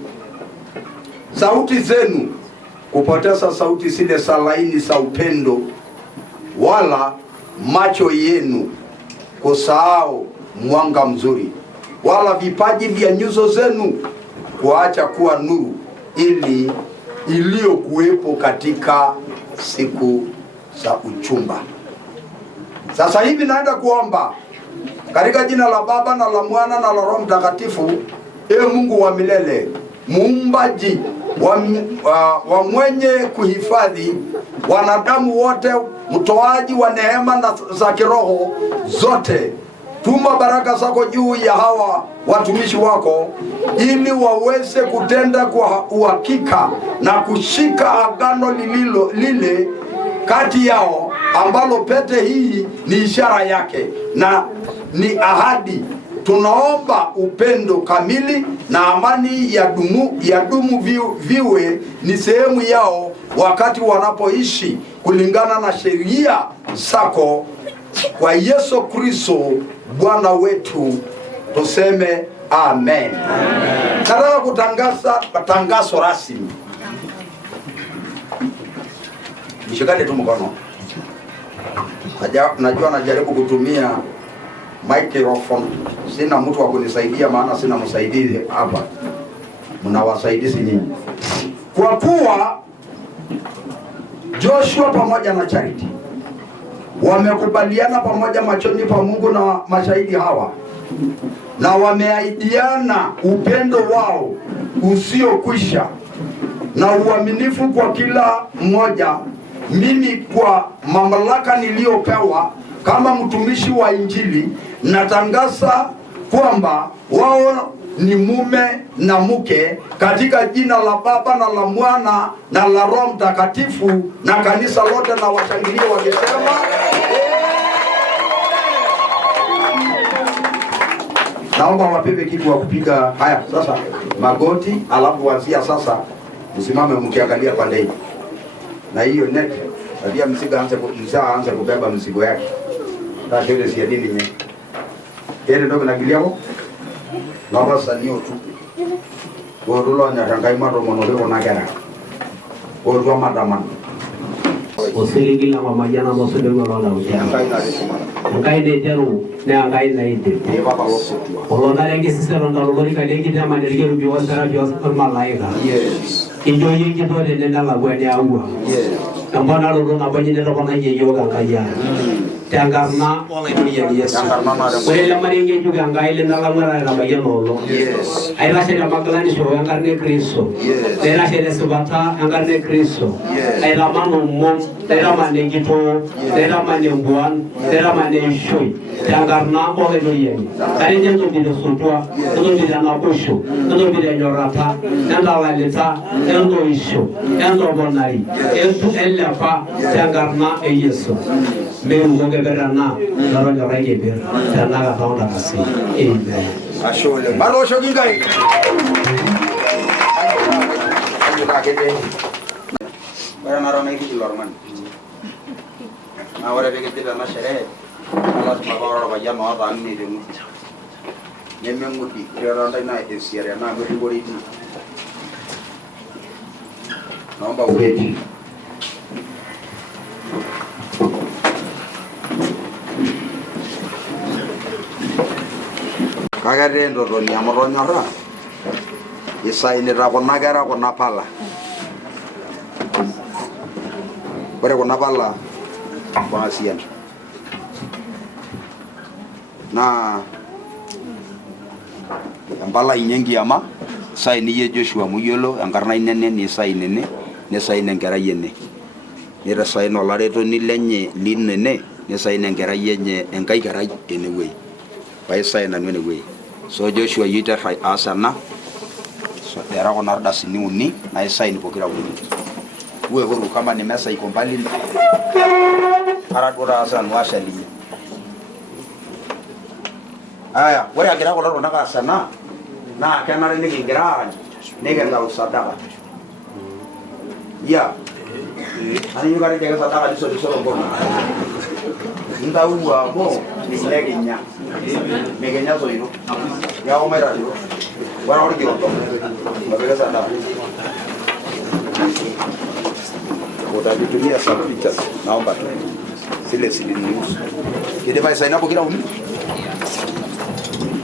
sauti zenu kupoteza sauti zile za laini za upendo, wala macho yenu kusahau mwanga mzuri, wala vipaji vya nyuso zenu kuacha kuwa nuru iliyokuwepo katika siku za uchumba. Sasa hivi naenda kuomba katika jina la Baba na la Mwana na la Roho Mtakatifu. Mungu wa milele, muumbaji wa mwenye kuhifadhi wanadamu wote, mtoaji wa neema na za kiroho zote. Tuma baraka zako juu ya hawa watumishi wako, ili waweze kutenda kwa uhakika na kushika agano lile kati yao, ambalo pete hii ni ishara yake na ni ahadi. Tunaomba upendo kamili na amani ya dumu viwe ni sehemu yao wakati wanapoishi kulingana na sheria zako, kwa Yesu Kristo Bwana wetu. Tuseme amen. Nataka kutangaza tangazo rasmi. Nishikane tu mkono. Najua najaribu kutumia microphone. Sina mtu wa kunisaidia, maana sina msaidizi hapa. Mnawasaidizi nyinyi. Kwa kuwa Joshua pamoja na Charity wamekubaliana pamoja machoni pa Mungu na mashahidi hawa, na wameahidiana upendo wao usiokwisha na uaminifu kwa kila mmoja, mimi kwa mamlaka niliyopewa kama mtumishi wa Injili natangaza kwamba wao ni mume na mke katika jina la Baba na la Mwana na la Roho Mtakatifu, na kanisa lote na washangilie wakisema naomba wapepe kitu wa kupiga. Haya sasa magoti, alafu wazia sasa msimame mkiangalia pande hii. Na hiyo net ndio msiga anze kubeba mzigo yake. Ndio ile si dini nye. Ile ndio binagiliao. Na basa niyo tu. Wodolo nya rangai maro monole onagera. Wodwa madaman. Osilingila mama jana mosode ngona utia. Ngai de teru ne ngai na ide. E baba wosotua. Olona lengi sisero ndalogori kalegi de manderige rubiwa sara bios malaika. Yes. Injo yingi dole nenda la bwani aua. Yes. Ambona lolo na bwani de rokona ye yoga kaya. Tangarna ole ni yes. Tangarna na de. Wele maringe juga ngai le ndala ngara na bayan lolo. Yes. Ai la sera maglani so yangarne Kristo. Yes. Era sera subata yangarne Kristo. Yes. Ai la mano mom, era mane gito, era mane mbuan, era mane shui. Tangarna ole no yeni. Ari jento bi de sotwa, ndo bi na kusho, ndo bi de nyorata, nda la leta, ndo isho, ndo bonari. Entu elafa tangarna e Yesu. Meru goge berana, naro nyorai ber. Tanaga taunda kasi. Amen. Ashole. Malo shogingai. Ayo kagede. Bara naro nai di lorman. Awara de kita na shere. Allah mabawara bayan no ata ni de mu. Nemme ngudi rero ndai na esiare na ngudi bori ni. Naomba uwezi. Kagare ndo ni amoronyora. Isaini rabona gara kona pala. Bare kona pala. Basian. Na ambala inyengi ama saini ye Joshua muyolo angarna inene ni sainene ne saine ngara yene ni ra saino lareto ni lenye linene ne saine ngara yenye enkai gara anyway by saina anyway. So Joshua yita hai asana so era kona dasi ni uni na saini pokira uni uwe huru kama ni mesa iko mbali aradora asan washali. Aya, wale agira ko laro naka sana na kana ni ngira nega la usadaka ya ani yuga ni nega sadaka diso ko nda uwa mo ni legenya megenya so ino ya o mera yo wala ori yo to mabega sadaka utavitumia sana picha naomba tu zile news kile vai saina pokira uni.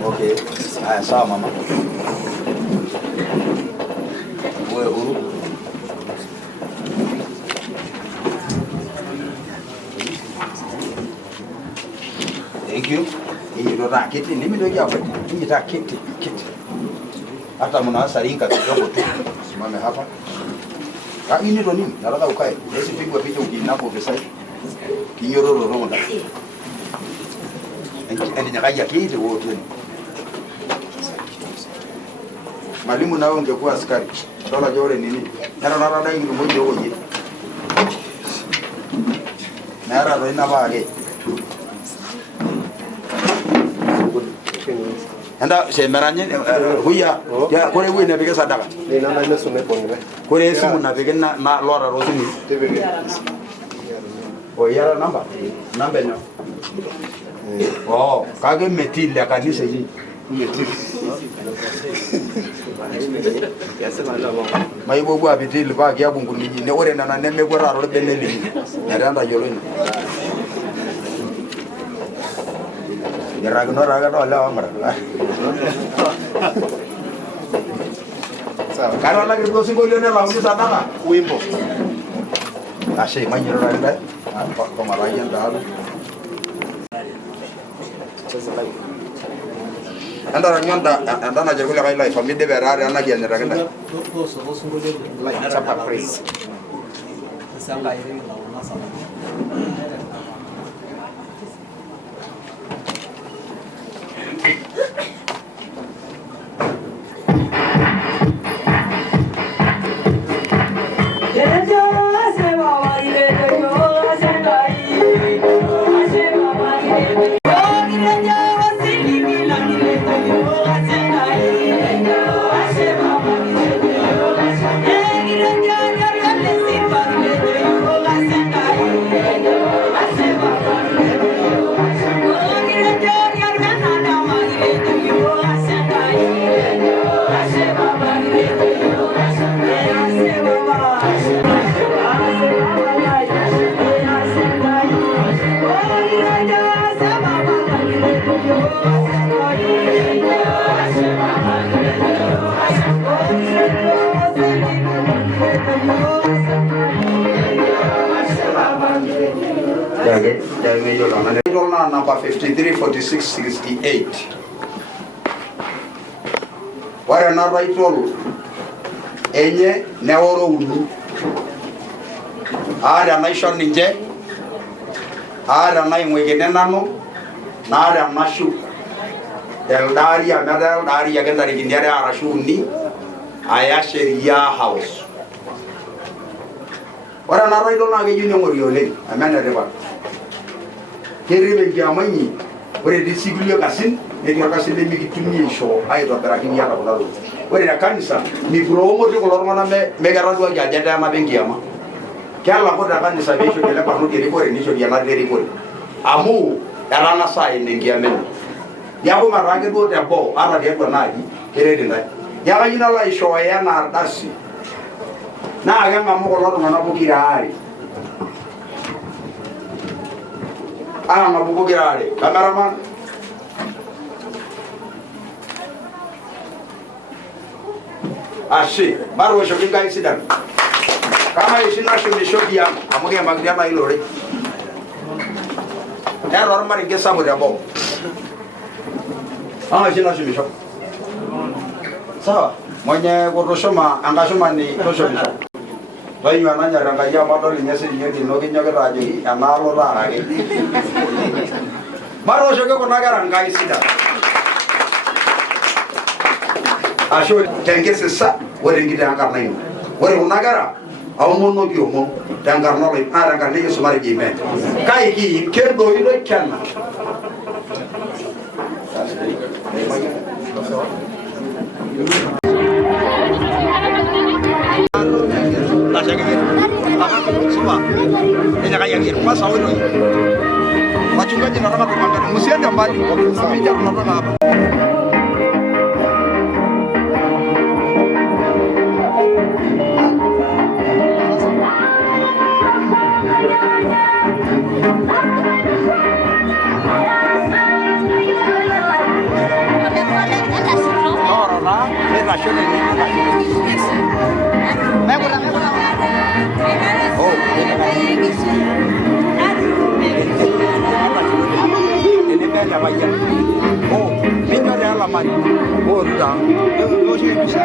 Okay. Haya sawa mama. Wewe huru. Thank you. Hii ndo raketi, mimi ndo hapa. Hii raketi, kiti. hata mnasaringa kidogo tu. Simame hapa. Hii ndio nini? Nataka ukae. Usipigwe picha ukinapo pesa. Kinyororo ronda. Ende nyakaja kiti wote. Mwalimu nao ungekuwa askari. Dola jore nini? Nara ngi mmoja hoje. Nara ro ina bage. Anda semeranye huya ya kore wewe na bige sadaka. Ni nana ile sume pongre. Kore simu na bige na lora ro simu. O yara namba. Namba nyo. Oh, kage metile ya kanisa hii. Metile. Maibo kwa bitile ba kya bungu ni ne ore na neme kwa raro beneli. Yaranda joloni. Yara gno raga do la amra. Sawa. Karo lagi go singolio ne la sadaka. Wimbo. Ashe manyiro raga. Apa komarayan dalu. Anda nyonda anda na jergula kai life family de berare ana gian ragenda like chapter praise sanga ire la una sala number 53, 46, 68. Why not right all? Enye neoro unu. Ada nation ninje. Ada na imwegene nano. Na ada mashu. Eldari amada eldari agenda rigindiare arashuni. Aya sheria house. Why not right all na gejuni ngoriole. Amana reba. Kiri jamani, ore disigulio kasin, ndio kasin de mikitumie show, ayo baraki ya kabla. Ore na kanisa, ni promo de kolor mana me garadu ya jada ma bengiama. Kala ko da kanisa besho kala panu de ore ni show ya na de ore. Amu arana sai nengiamen. Ya ko marage do de bo, ara de ko nadi, kere de nai. Ya ga ina la show ya na ardasi. Na ga ngamu kolor mana bukira ari. Ana mabugo girare cameraman ashe baro shoki kai sidan kama ishina shumi shoki ya amuge magria na ilore error mari gesa mo dabo ishina shumi shoki sawa mwenye kutoshoma angashoma ni toshoma bayi wananya ranga ya madoli nyese nyedi no kinyo kerajo amalo rara ke maro shoke kona garanga isida asho tengese sa wore ngida angarna yo wore unagara awmono ki omo dangarno le aranga ne yeso mari jime kai ki kendo ilo kana wachungaji nataka tumangane, msiende mbali, msije tunatoka hapa. Oh, ramat borda yo shi bisa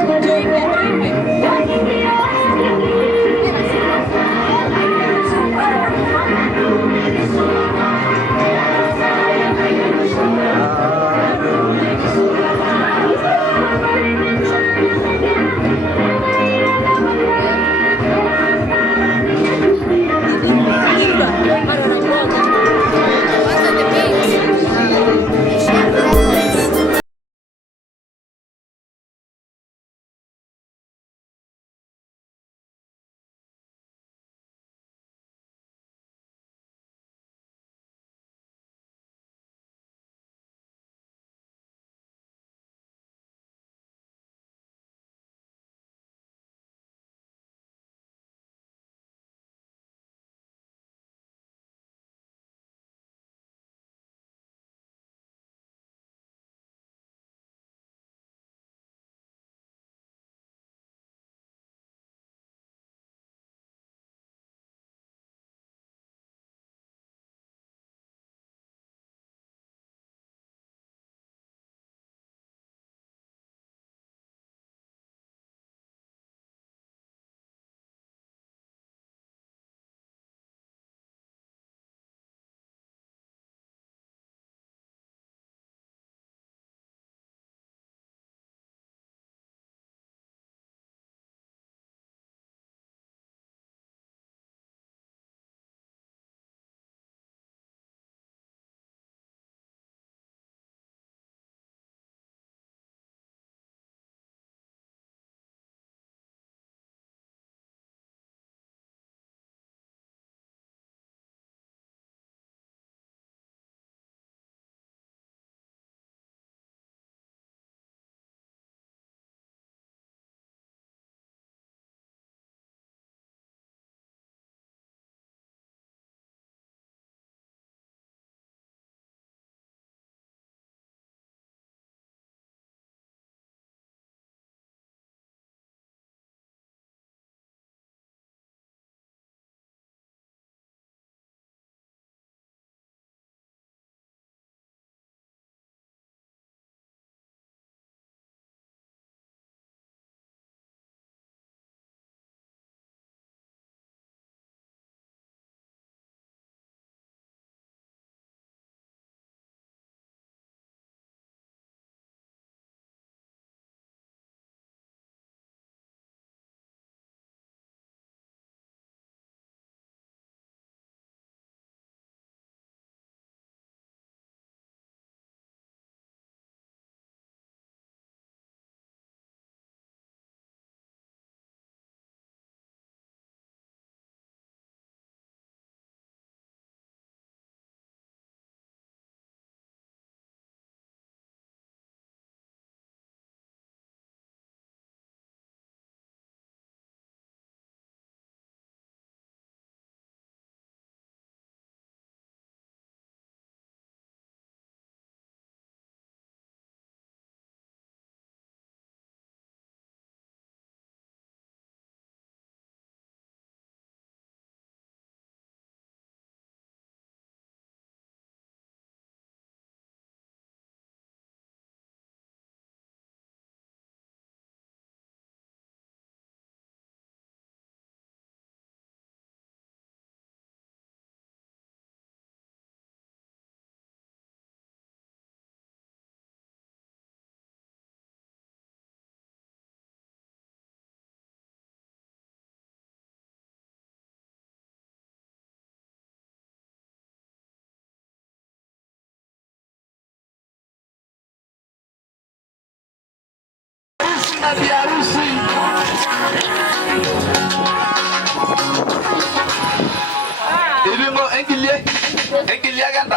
Ekilia kan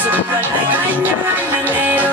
Super like I never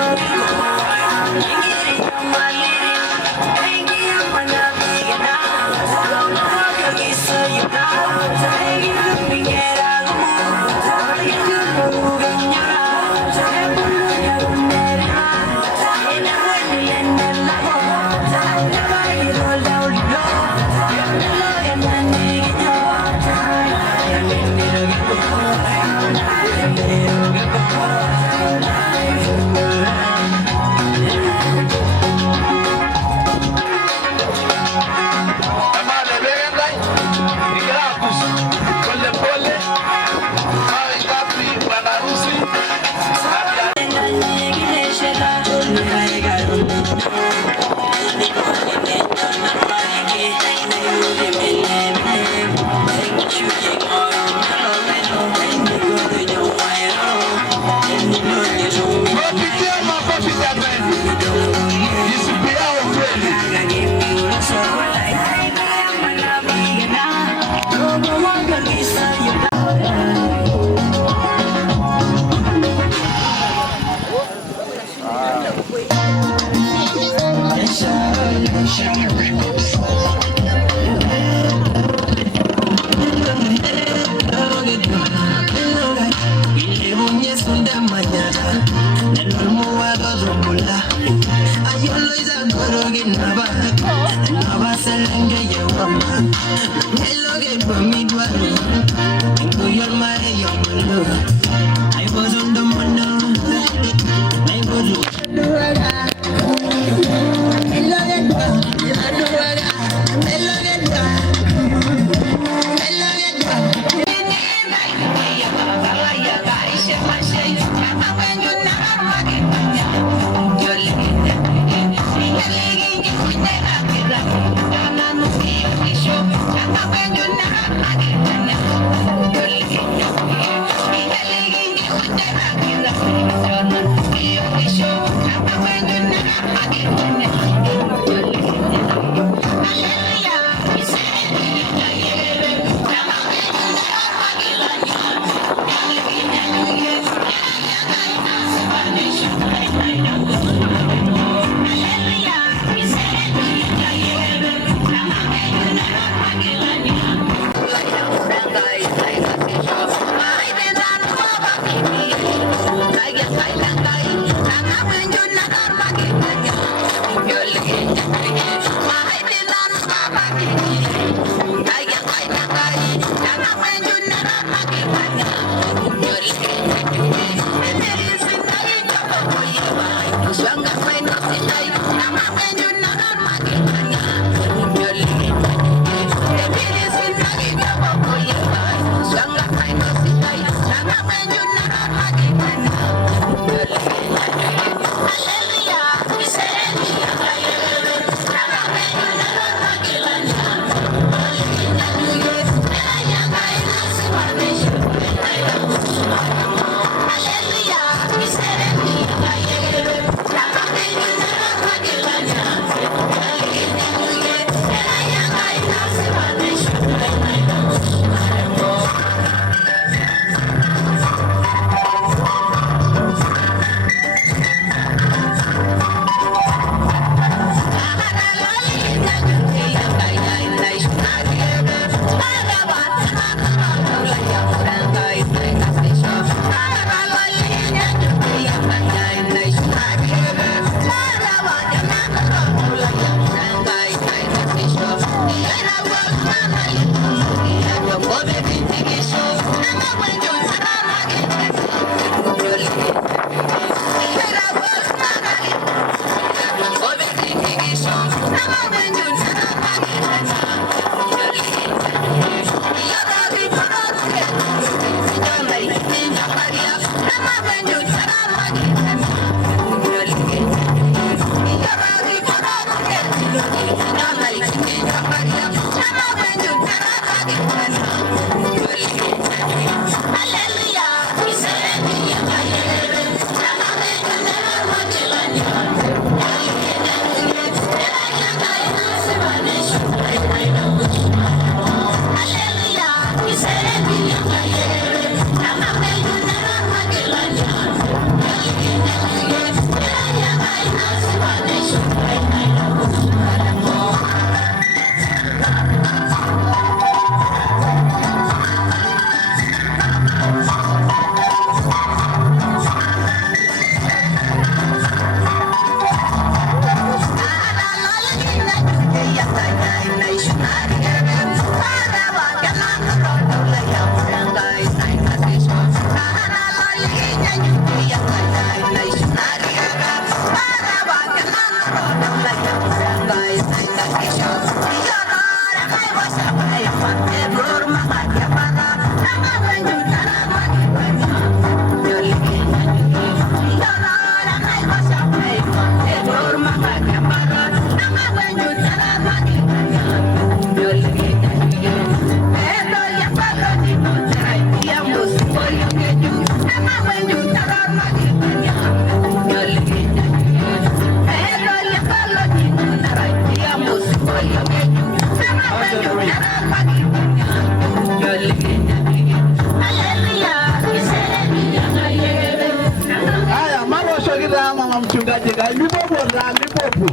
taa mama mchungaji kalipopo taa lipopo.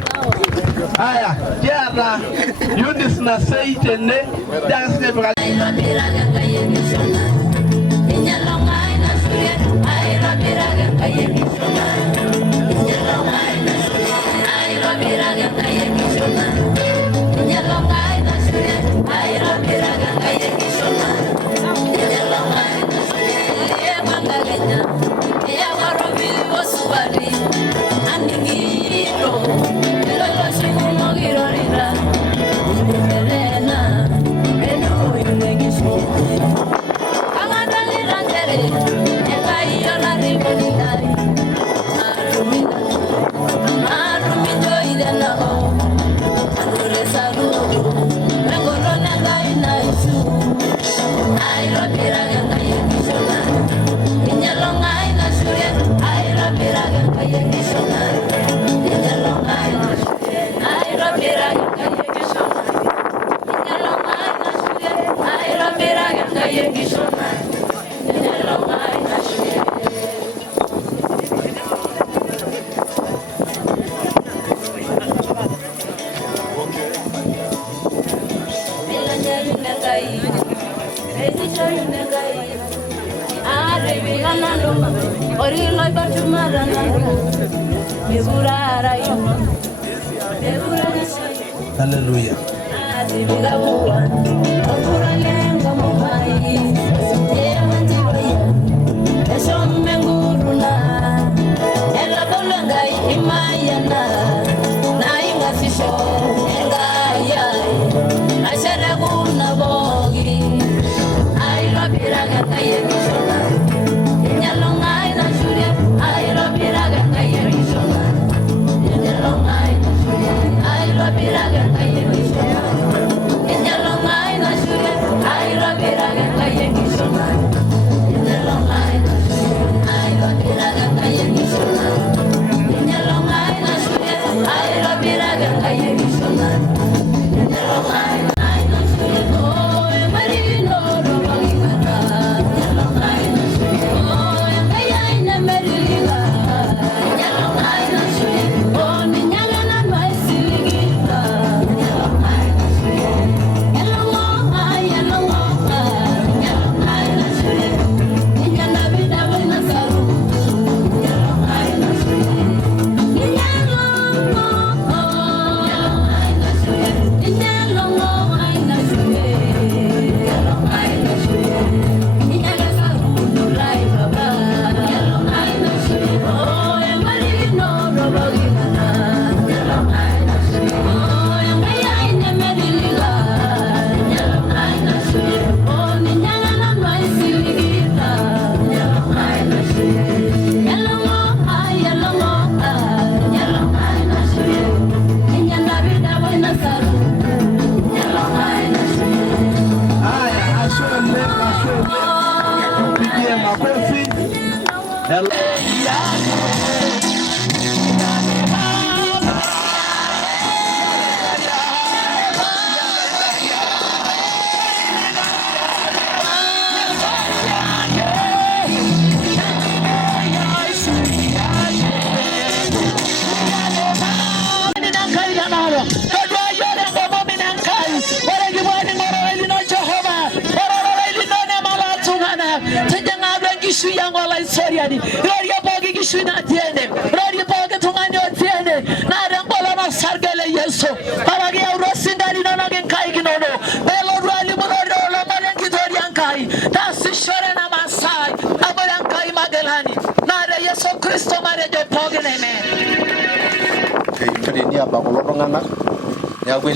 Haya, kiata Eunice na sei tene dance peka. Hallelujah.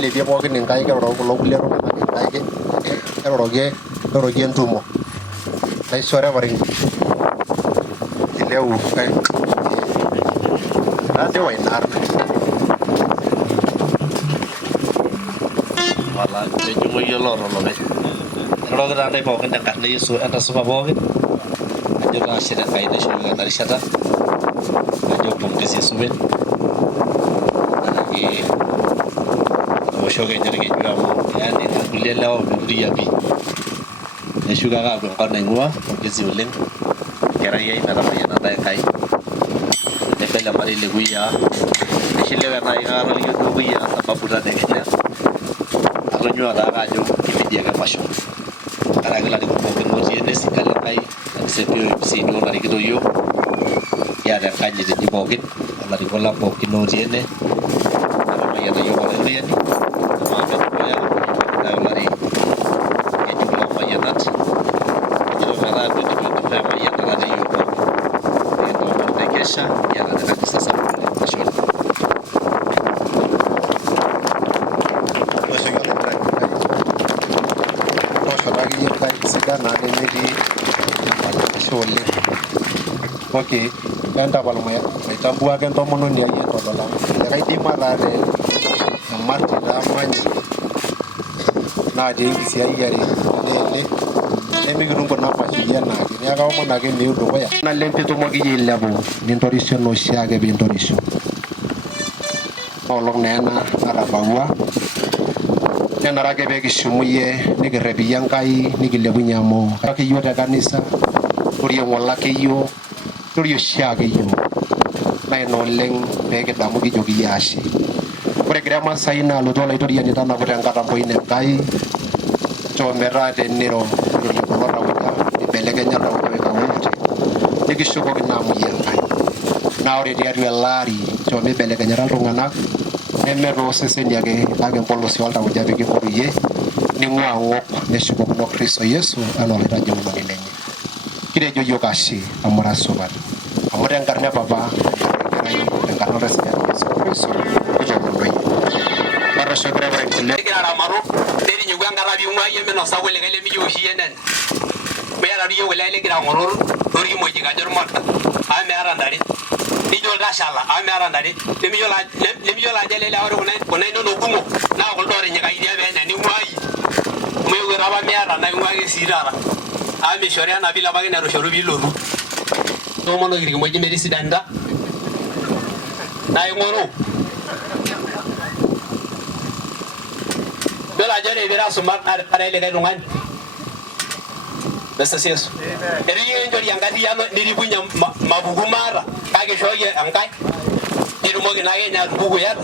Dia pokoknya nengkai ke orang pulau kuliah orang nengkai ke orang yang tumo, naik suara baring, dileu kai, nanti wainar, malah cuma yelor loh, kalau kita ada pokoknya nengkai nih su ada semua pokoknya, aja lah sih nengkai nih sudah dari sana, aja bungkus ya subin, lagi Shoga jadi juga ya ni kuliah lawa beri api. Ya juga kan kau nengua, besi uling. Kira ya ini ada yang kai. Tapi dalam olari le kuya eshilewe na ikara liyo kuya sababu tade Kenya atonyua taa ajo kimedia ke masho karaki lari kupokin otii ene sikali kai anisepio msini onarikito yo ya da kanyiti pookin olari kola pookin otii ene amayiana yo olairiani amametukoya na olari ejula mayianat ejito metaa 2025 mayianat yo kesha ya na kanisa sana shule na demedi shole okay enda balmoya itambua ke ntomono ni aye todola kai di marade marti da manyi na de ngisi ayere lele emigirungo na pashi yana ni aka omo na ke ni udo ya na lempe to mogi yelabo ni ntorisho no shiage bi ntorisho olong nena arabawa Nara ke begi shumuye niki rebi yankai niki lebu nyamo kake yo da kanisa turiyo wala ke yo turiyo shage yo na no leng begi damu ki jogi yashi kore grama saina lo dola itoriya ni tana kore ngata boine kai to merade niro turiyo kolora wita ni belege nyala ko ka wuti niki shugo na mu yankai na ore dia lari to me belege nyala rungana emero seseni yake age polosi walta kujabe ke koruye ni ngwawo neshuko no Kristo Yesu anoleta jumbo lenye kile jojo kashi amora sobat amora ngarne baba ngarno resnya Yesu Kristo kujobo loyi mara shokre bare kile kira maro deni nyuga ngara bi ngwa yeme no sawele gele mi yoshi yenen me ara riyo wele le kira ngoror tori mo jiga jormata ame ara ndari nijo la shala ame ara ndari lemi yola jele la woro kona no gumo na ko dore nyaga idia be ni mwai mo yura ba me ara na ngwa ke sirara ame shoria na bila bagina ro shoru biloru no mo no giri mo jime residanda na ngoro bela jere bera sumar are le ga ngan Besta Yesu. Eri yenjo yangati yano nilibunya mabugumara kage shoye ankai. Dirumogi nage nya bugu yara.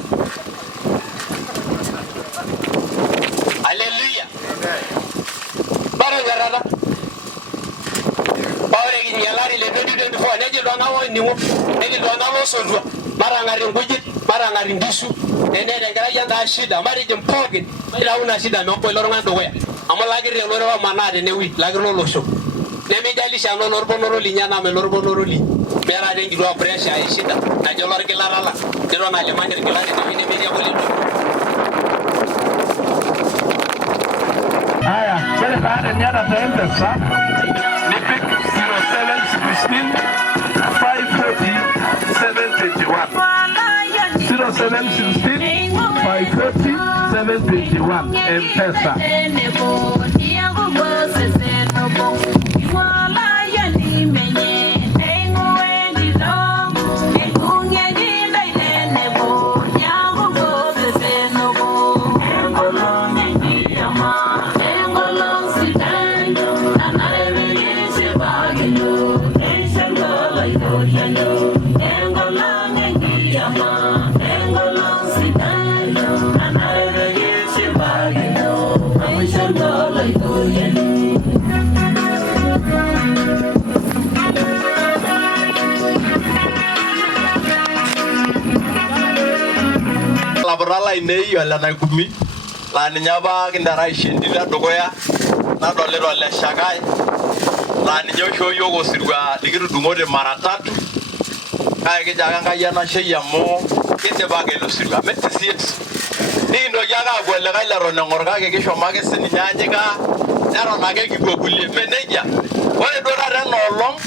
Hallelujah. Bara garara. Pawre gi nyalari le 2024 neje do ngawo ni mo. Neje do ngawo sondwa. Mara ngari ngujit, mara ngari ndisu. Enene gara yanda shida, mari jempogin. Ila una shida no ko loro ngando ya. Amalagiri loro wa manade ne wi lagiro lo sho nemi dali sha no loro bonoro li nyana me loro bonoro li bera de ngi do pressure ay shida na jolor ke larala diro na le manir ke lari ne media boli aya sele baada nyara taenda sa ni pick 0716 530 721 0716 530 721 M-Pesa. Laborala inei wala na kumi la nyaba kindara ishindi la dogoya na dolero le shagai la nyo shoyo go sirwa digiru dumode mara 3 kai ke jaga ngaya na sheya mo kete bagelo sirwa metisiet ni ndo jaga gwele gaila rona ngorga ke shoma ke sini nyanje ka naro na ke kigobuli meneja wale dora ran olong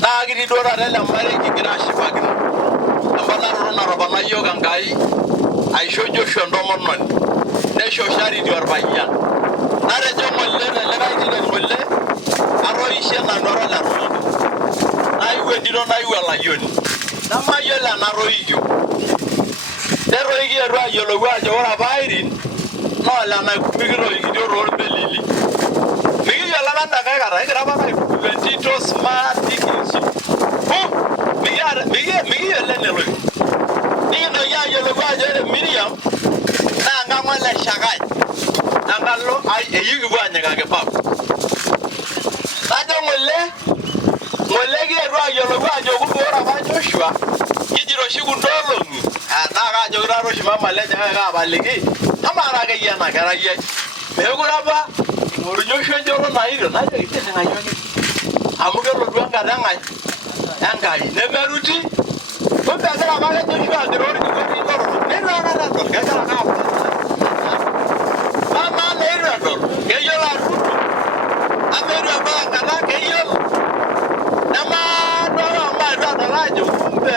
na gidi dora ran la mare ki gira shifagina ambana rona robana yoga ngai I show you Shondomon, Nesho Shari Dior Bayan. Narajo Molle, Levite Molle, Aroishan and Nora. I went on I will a yun. Namayola Naroijo. Neroigia Rayolo, you are abiding. No, Lana Migro, your old belly. Miguel Lavanda Gaga, Tito Smart Dickens. Oh, Miguel Lenero. Netang'ua ele shakai enkalo eyieu kipuo anyikaki pap. Najo ng'ole kiteru ayiolou ajo kumbe ore apa Joshua kijito oshi kunda olong'i naa kaajoki taata oshi mama lenye kaapaliki amaa taa akeyie ena kerai ai meekure apa ing'oru Joshua enchoto nairo najoki tising'ayu ake amu kelotu enkata Enkai nemeruti kumbe egira apa ake Joshua agiroo orkikueti torrok neitu aikata edol kegira ake apal. Mama neitu edol keyiolo atutu ama eitu ebau enkata keyiolo nemaadol ama eitu edol ajo kumbe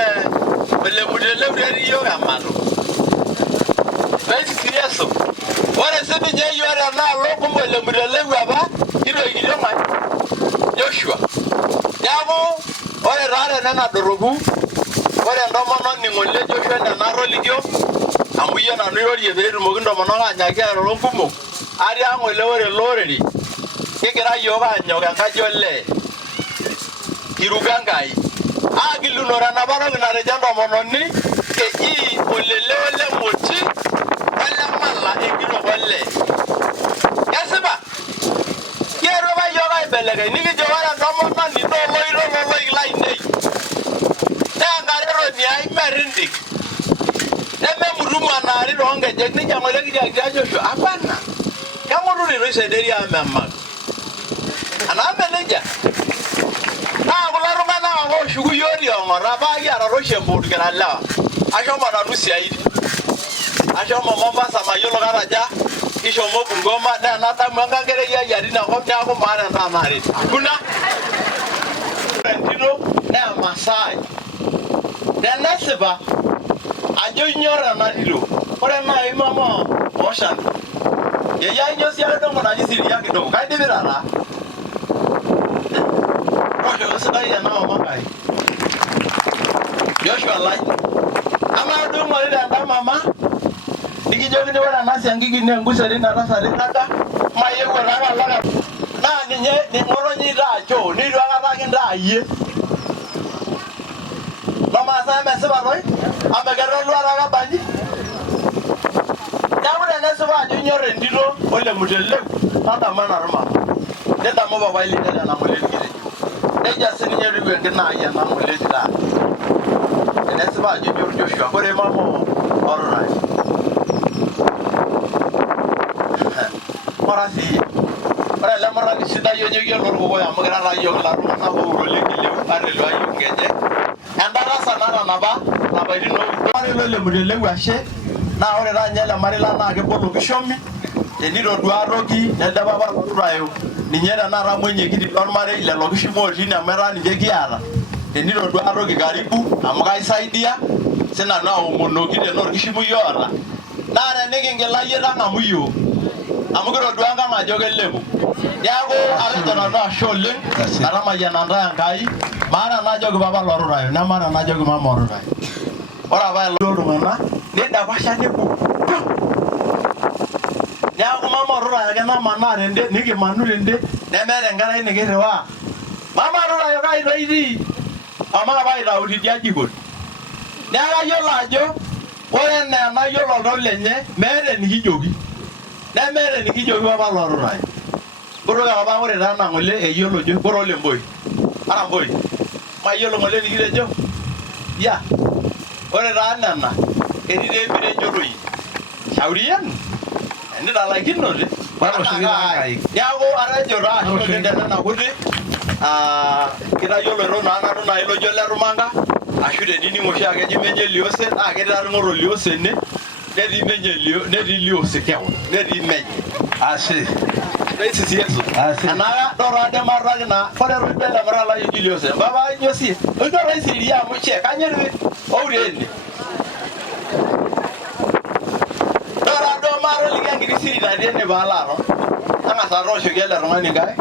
olemutelemutu etii yiok emanu. Meisirieso ore sininye yiok tenaalo kumbe olemutelemu apa kitoikitio ng'ae Joshua. Neeku ore taa tenena doropu ore entomononi ng'ole Joshua nena tolikio amu iyie nanu irorie peetumoki intomonok anyaki airoro nkumok atiaka ng'ole ore ele orere kigira yiok anyok enkaji olee kiruko Enkai aagilunore enapa toki natejo entomononi keji olele olemoti olemala enkitok olee. Kesipa kietuo apa yiok aibelekeny nikijo ore entomononi naa oloito loloik lainei naa enkaretoni ai merindik nememutumu anaari toonkejek nijo ng'ole kijiakitia Joshua hapana keng'oru nitu isederi amemak anaa menejia naa kulo tung'anak ake ooshuku yiok tiong'ot apa kiata oshi emboot kira lewa ashomo nanu siaitin ashomo Mombasa mayiolo kataja kishomo Bungoma naa enadamu enkankerei ai atii inakop neeku maata endaa naaret kuna entito naa emasaai tenesipa ajo inyor ena tito ore naaji mama Ocean yeyie ainyo siake dongo naji Siria kidogo kaidipita taa osho sidai ena omakai Joshua lai amaa duo ing'orita enda mama nikijokini ore ena siankiki naa enguseri natasati naga mayieu otaka alaka naa ninye ng'otonye itaa choo nitu aikata kintaa yie Lomaasai mesipa toi ama ketoluata ake ebanji. Neeku tenesipa ajo inyor entito olemuteleu tadamu ena mama nidamu papai lino ena ng'ole nikitejo nejia sininye etiu enkina ai ena ng'ole taata tenesipa ajo inyor Joshua ore mama Orurai ora sii ore ele murrani sidai onyokie lorkokoyo amu kira taa yiok ila tung'anak oure lekileu arelu ayiok nkejek endarasa natanapa lapaitin ooudo ilo lemuteleu ashe naa ore taa ninye ele marei lang naa kebolo kishomi tenitodua toki nedepa apa Orurai ninye tenakata mwenyekiti lormarei lelo kishomi otii ine amu etaa ninche kiata tenitodua toki karibu amu kaisaidia sinanu aomonoki tenaa orkishimoi oota naa tenikingila yie tang'amu yiok amu kitodua enkang ajo kelepu neeku atejo nanu ashe oleng metamayiana ntae Enkai maata enajoki papa lorurayo nemaata enajoki mama Orurayo ore apa elo iltung'anak nidapasha nepuo neeku mama Orurayo ake namanaa tende nikimanu tende nemeeta enkerai nikirriwaa mama Orurayo kai toi itii amaa apa aitau tidia jikoni neeku kayiolo ajo ore enaa enayiolo oltau lenye meeta enikijoki nemeeta enikijoki papa lorurayo kutoka apa ore taa ena ng'ole eyiolo jo bora ole mboi ara mboi mayiolo ng'ole nikitejo ya ore taa nena etii taa emire enchotoi shauri yenu enitalaikinote neeku atejo taa ashe oleng tenena kuti kitayioloito naa nanu nai lojo letumanga ashu tenining oshiake eji menye liose naa ketii taa ng'oto liose ene netii menye netii liose keon netii menye ashe Yesu enaka dora de marraki na ore roibele marala eji liose baba nyosie ojo raisiria muche kanyerwe ourene dora do maro liangiri sirita dene balaro anga sarosho gele rongani gae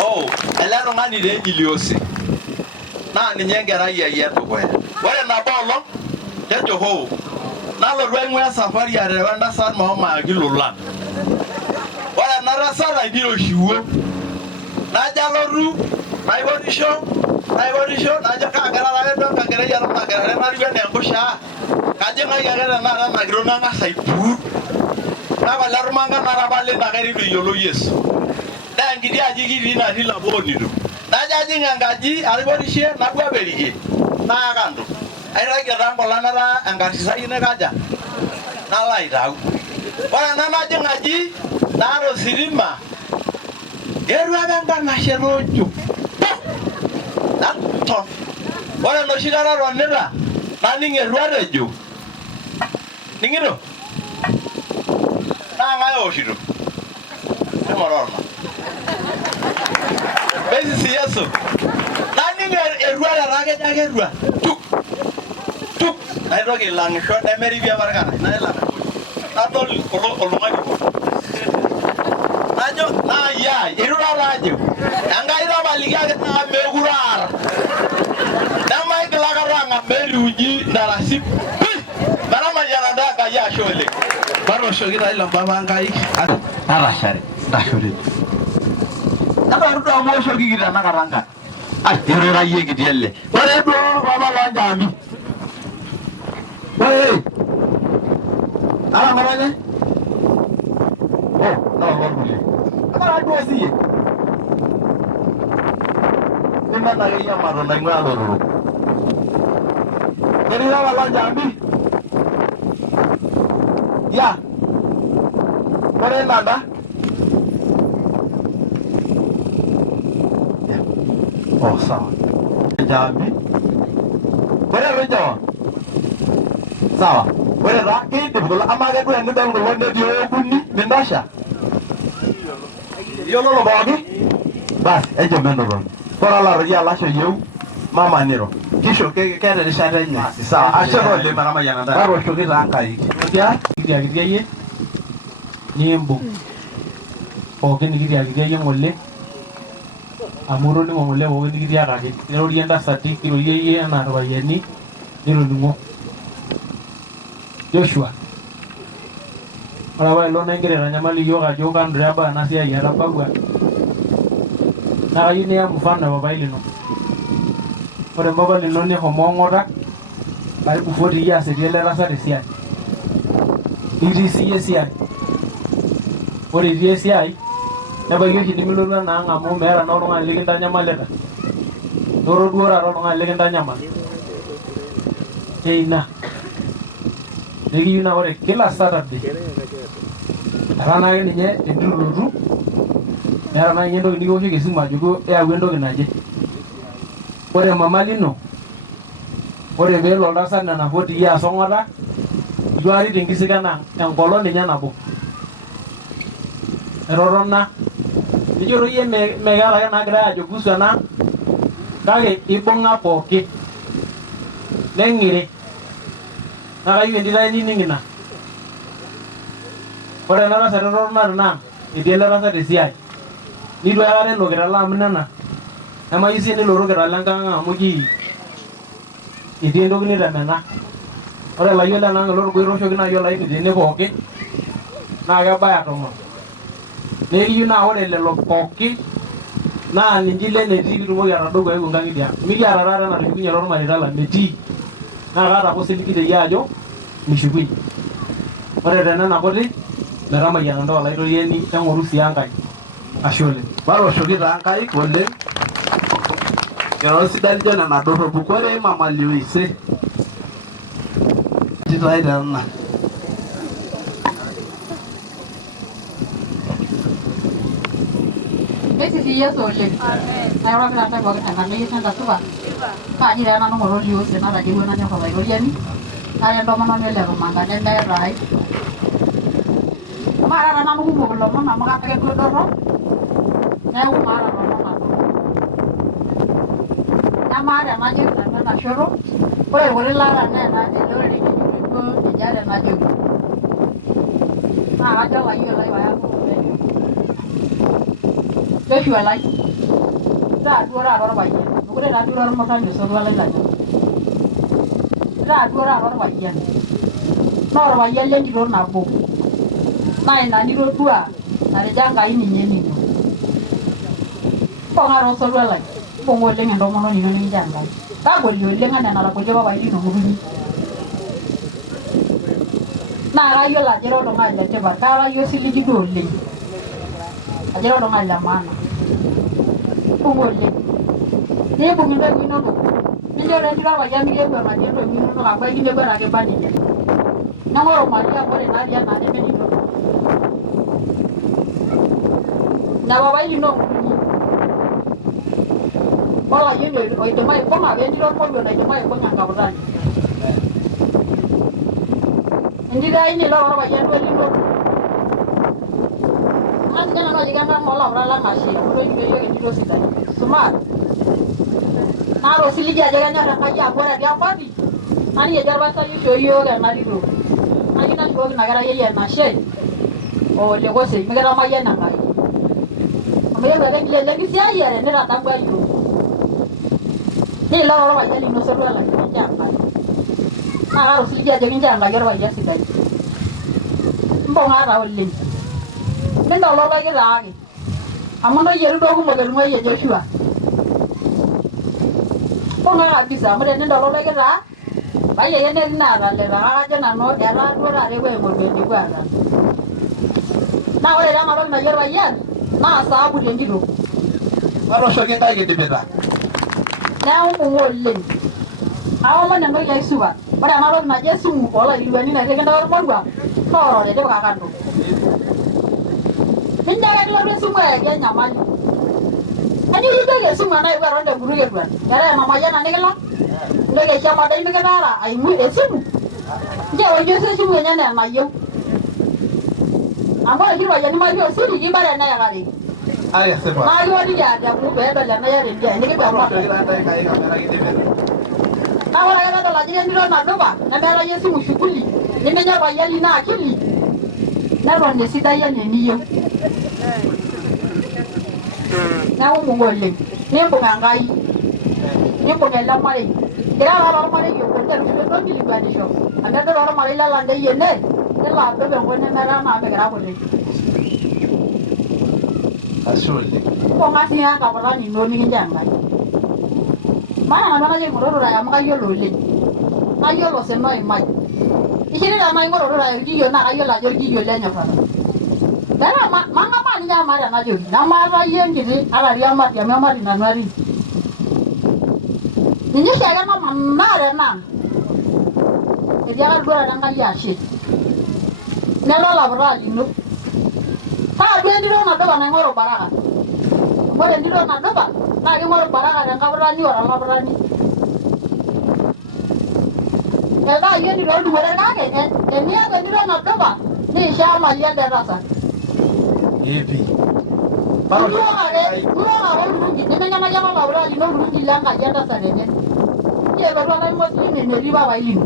oh ele rongani de eji liose na ninye ngerai yayie dukoya ore nabo olong tejo ho nalotu aing'ua safari arewa entasat maomaki lolan ore ena tasat aidiro oshiwuo najo alotu naipotisho najo kagerara ake duo enkakerai eton agerare natiu enaa enkushaa kajing'aki ake tenakata ena kitok nang'as aipuur Napa larumanga narapale nakari yolo Yesu. Dan kidi aji kidi na hila bonido. Naja jinga ngaji ariborishe na bwa berige. Na kandu. Aira kira ngolanara angasisa ine kaja. Na laitau. Ora nana jingaji naro sirima. Eru abanga na sheroju. Nato. Ora no shigara ronera. Nani ngeruareju. Ningiro. Na ngayo shiru. Emororma. Besi siyaso. Nani ngeruara rage jagerua. Tuk. Tuk. Ayo ke lang shot emeri bia bargana. Na ela. Atol olungani. Najo na ya, irura lajo. Anga ira baliga ke na megurar. Damai kelakaranga meri uji narasip. Barama yana ka ya shole. Baro shogira ila baba ngai. Arashare. Dashore. Aba rudo amo shogira nakaranga. Ai irura yegi dielle. Bare do baba lanjami. Hey. Ala marane. Oh, no, no. Apa do sih? Nina nari ya maro na ngwa loro. Keri la wala jambi. Ya. Kore nanda. Ya. Oh, sawa. Jambi. Kore lo jawa. Sawa. Kore ra ke de bola amaga do en dal wonde dio kunni mendasha. Yo lo bagi. Bas, ejo mendoro. Kora la ria la sho yeu. Mama niro. Kisho ke de share nya. Sawa, ashoro le marama yana da. Baro sho ke rankai. Ya, gidia ye. Niembu. Oke ni gidia ye ngolle. Amuro ni ngolle oke ni gidia ra ke. Ero rienda sati kilo ye na ro yeni. Niro lungo. Joshua. Ora lo nengere na nyamali yoga joka ndraba na sia yara bagwa. Na yini ya mfano baba ilino. Ore baba lino ni homongora. Bari bufori ya se diele rasa de sia. Iri si sia. Ore di sia. Na ba yoki dimilo na ngamo mera no nga liginda nyamaleta. Doro duora ro nga liginda nyamal. Eina. Lagi yuna ore kila Saturday. Arana ninye edururu. Arana nyendo ndigo hige sima jugo ya wendo ginaje. Ore mama lino. Ore belo ndasa na 40 ya songora. Juari dingisigana engolo ninya nabo. Erorona. Nijoro ye megara ya nagra ajo kusana. Kage ibonga poki. Nengire. Nakayu ndira ningina. Ore na rasa rorona na idele rasa desiai. Ni do yare lo gira la mnana. Ama yisi ni lo ro gira langa amuji. Idendo gni ramena. Ore la yola na lo ro ro shogina yola idene poki. Na ga baya to mo. Ne yuna ore le lo poki. Na ninjile ne di ru mo yara dogo e ngangi dia. Mi yara rara na kunya ro ma dala meti. Na gara ko siliki de yajo mishugui. Ore rena na bodi merama yana ndo la iro yeni tango rusi yangai. Ashole. Baro shogita angai konde. Kero sidali jana na doro bukwere mama liwise. Titaida na. Besi si Yesu ole. Ayo ra kana kwa kana ni tanda tuba. Ka ni rana no moro liu se na da jiwe na nyoka bairo yeni. Kaya ndo mano ne le manga ne ne rai. Mara rana no mo lo mona maga ke ko doro. Ne u mara no na. Na mara ma je na shoro. Ore la ra ne na je dore ni ko ni ja na je. Ma ga la yu la ya ko. Joshua lai. Da duara ro ba yen. Ore da duara mo ta ni so la la. Da duara ro ba yen. No ro ba yen le di ro na bo. Mai na ni ro tua. Na re janga ini nyeni. Ko ngaro so la. Ko ngo le ngendo mo no ni ni janga. Da go le le ngana na la ko je ba ba ni no ngubini. Naa kayiolo ajo ira oltung'ani letipat, kaara iyie osiligi duo oleng. Ajo ira oltung'ani le maana. Kumok oleng. Niibung' intoiwuo inonok. Nincho entito orpayian mikiyewuang'atie intoiwuo inonok amu ekinepua ake kiba ninye. Neng'oru mali amu ore natii ena neme nino. Ina papai lino ng'utunyi. Olayieni oidim aibung'a wentito ormoruo naidim aibung'a enkaputani. Entito ai nilo orpayian duo lino. Ng'as ninye nanu ajo kentang' olapura lang' ashe amu etoiutuo yiok entito sidai. Sumaat. Naata osiligi ajo kenyor Enkai amu ore etii ampati naning ejo orpastai oishoo yiok ena tito. Nayieu nashukoki ina kerai ai enashe lekosei mikitamayiana Enkai. Amu eewuo ake ele kisiayiare nitadamua yiok. Nilo orpayian lino sotua lai kincho Enkai. Naa kaata osiligi ajo kincho Enkai orpayian sidai. Mbung'aa taa oleng. Mindololoki taake. Amu ntoyietu duo kumok etung'uayie Joshua. Mbung'a kabisa amu tenindololoki taa paai ake netii naataleta kajo nanu etaa duo taata epuo aing'oru enepuo aatas. Naa ore taa ena toki naji orpayian naa saabu tentito. Matooshoki Enkai kidipita. Neeku mbung'a oleng. Aomon entoki ai supat. Ore ena toki naji esimu oolairiruani nairrikintae ormoruak toorore tipika kando. Mincho ake nilotu esimu ayaki enyamali. Kanyoo kijoki esimu enaipu aton tenkutuk etuan? Keetae enamayiana nikilak? Intoki aisho emadai mikitaara aimu esimu? Nchoo ewosh esimu enye enaa enayieu. Amu ore oshi irpayiani matii osiri kibara eneekareki. Naa kiwaliki adamu peedol enaa teniai nikibamua. Naa ore ake peedol ajo entito nadupa nemeetae esimu shughuli niminya orpayian lino akili neton esidai enaa eniyieu. Neeku mbung'a oleng. Nimbung' Enkai. Nimbung' ele marei. Ira taata ormarei obo nteru duo nkilikuanisho. Amu edol ormarei le Landei ene nelo adup enkop nemetaa naa mikira kuti. Ashe oleng. Mbung'a sii enkaputani ino nikincho Enkai. Maana nanu enajo aing'oru Rurai amu kayiolo oleng. Kayiolo osina oimai. Ishirita naing'oru Rurai orkiyo naa kayiolo ajo orkiyo lenyorrata. Metaa mang'amaa ninye amu maata enajoki. Namaata yie enkiti ata atii amati amu amati nanu atii. Ninye oshiake namanaa tenaang'. Etiakaki duo taata Enkai ashe. Nelo olaputani lino. Kaa duo entito nadupa naing'oru Baraka. Amu ore entito nadupa naa king'oru Baraka tenkaputani o tolaputani. Eldaa yie entito oldung'ore kake eniata entito nadupa niishaa mali elde tasat. Epi. Iruok ake olturungi nimenyamal ake olaputani lino olturungi lenkaji entasat enye. Kelotu olaing'osini enetii papai lino.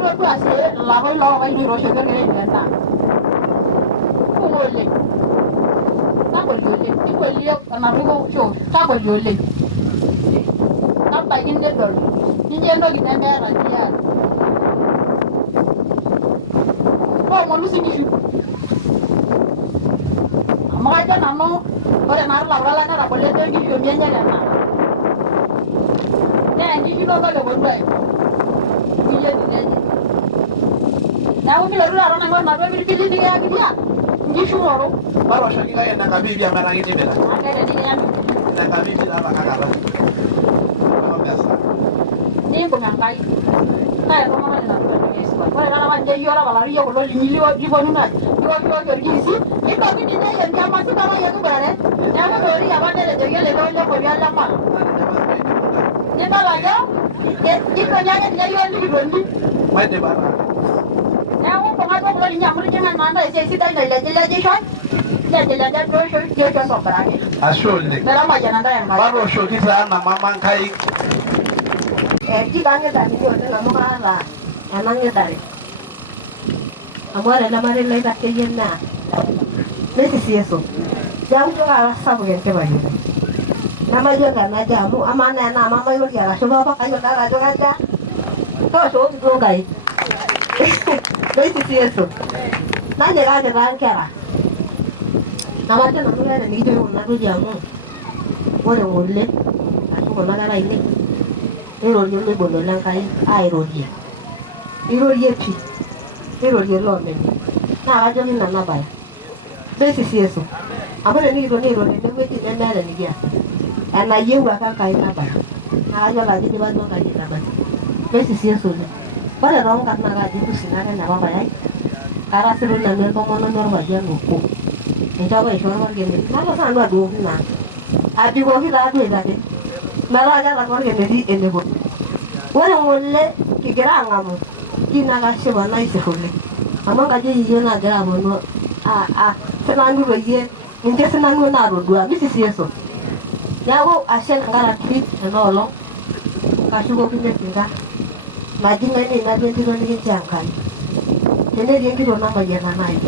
Todua sii ilapaitin loopapai lino oiroshoki orkeek lendaa. Mbung'a oleng. Tagoli oleng. Nigolie enatoki shoo. Tagoli oleng. Tabaiki nedol. Nincho entoki nemeeta tiang'. Toomonu sii nkishu. Amu kajo nanu ore naa ilapura lang netabolo enkishomi enye tenaa. Nee nkishu inonok eponu aing'or. Kiyie enye. Neeku milotu taata naing'or naduo pilipili nikiyaki tiang'. Nkishu ng'oru. Matooshoki Enkai enenkapipi amu etaa kidipita. Ake tenikinya Enenkapipi taa takakata. Niimbung' Enkai. Naa entomononi nadupa entoki aisupat. Ore taata paninche yie otapalari yie kulo linyi liponunu aji. Niwokiwoki orkiisi. Nitoki ninye yie entiamasi papai ekiboitare. Neeku meori apa netejoki ele too lekoriaa lemala. Nidol ajo kitoni ake ninye yie nikitoni. Maidipa taa. Neeku mbung'a duo kulo linyi amu itijing'a naa ntae esiai sidai nailejilejishoi. Nilejilej duo shoi aitobiraki. Ashe oleng. Metamayiana ntae Enkai. Matooshoki taa ena mama Enkai. Kibang'ita ninye oleng amu kaata enang'idare. Amu ore ele marei loitasheyie naa nesisieso. Neeku ijo kaata sapuk enchipai oleng. Namayiolo enajo amu amaa naa enaa mamairorie arashu papa kayiolo ake ajo kaja. Tooshoki duo Enkai. Nesisieso. Nanyikaki taa nkera. Namajo nanu keeta enikijoki kuna toki amu ore ng'ole ashu kuna kera ainei nirorie oloibolo lenkai airorie. Irorie pii. nirorie loomenye naa kajoki nanu abaya mesisi Yesu amu tenikitoni airo tenewueji nemeeta enikias enayieu ake Enkai nabaya naa kayiolo ajo idipa duo Enkai aitabaki mesisi Yesu oleng ore toonkarn naa kaji kusinare ena papayai karasilu nanu entomononi orpayian obo ninche apa aishoo orkemerri nalo nanu adooki naa abikoki taaduo aitake metaa keeta orkemerri enepo ore ng'ole kigira ang'amu kina kashipa naisirr oleng amu enkaji yiyio nagira aponu sinanu peyie ninche sinanu naatodua misisi Yesu neeku ashe tenkaraki enoolong kashukokine sinka naji ng'aine naduo entito nikincho Enkai tenetii enkito namayiana naaji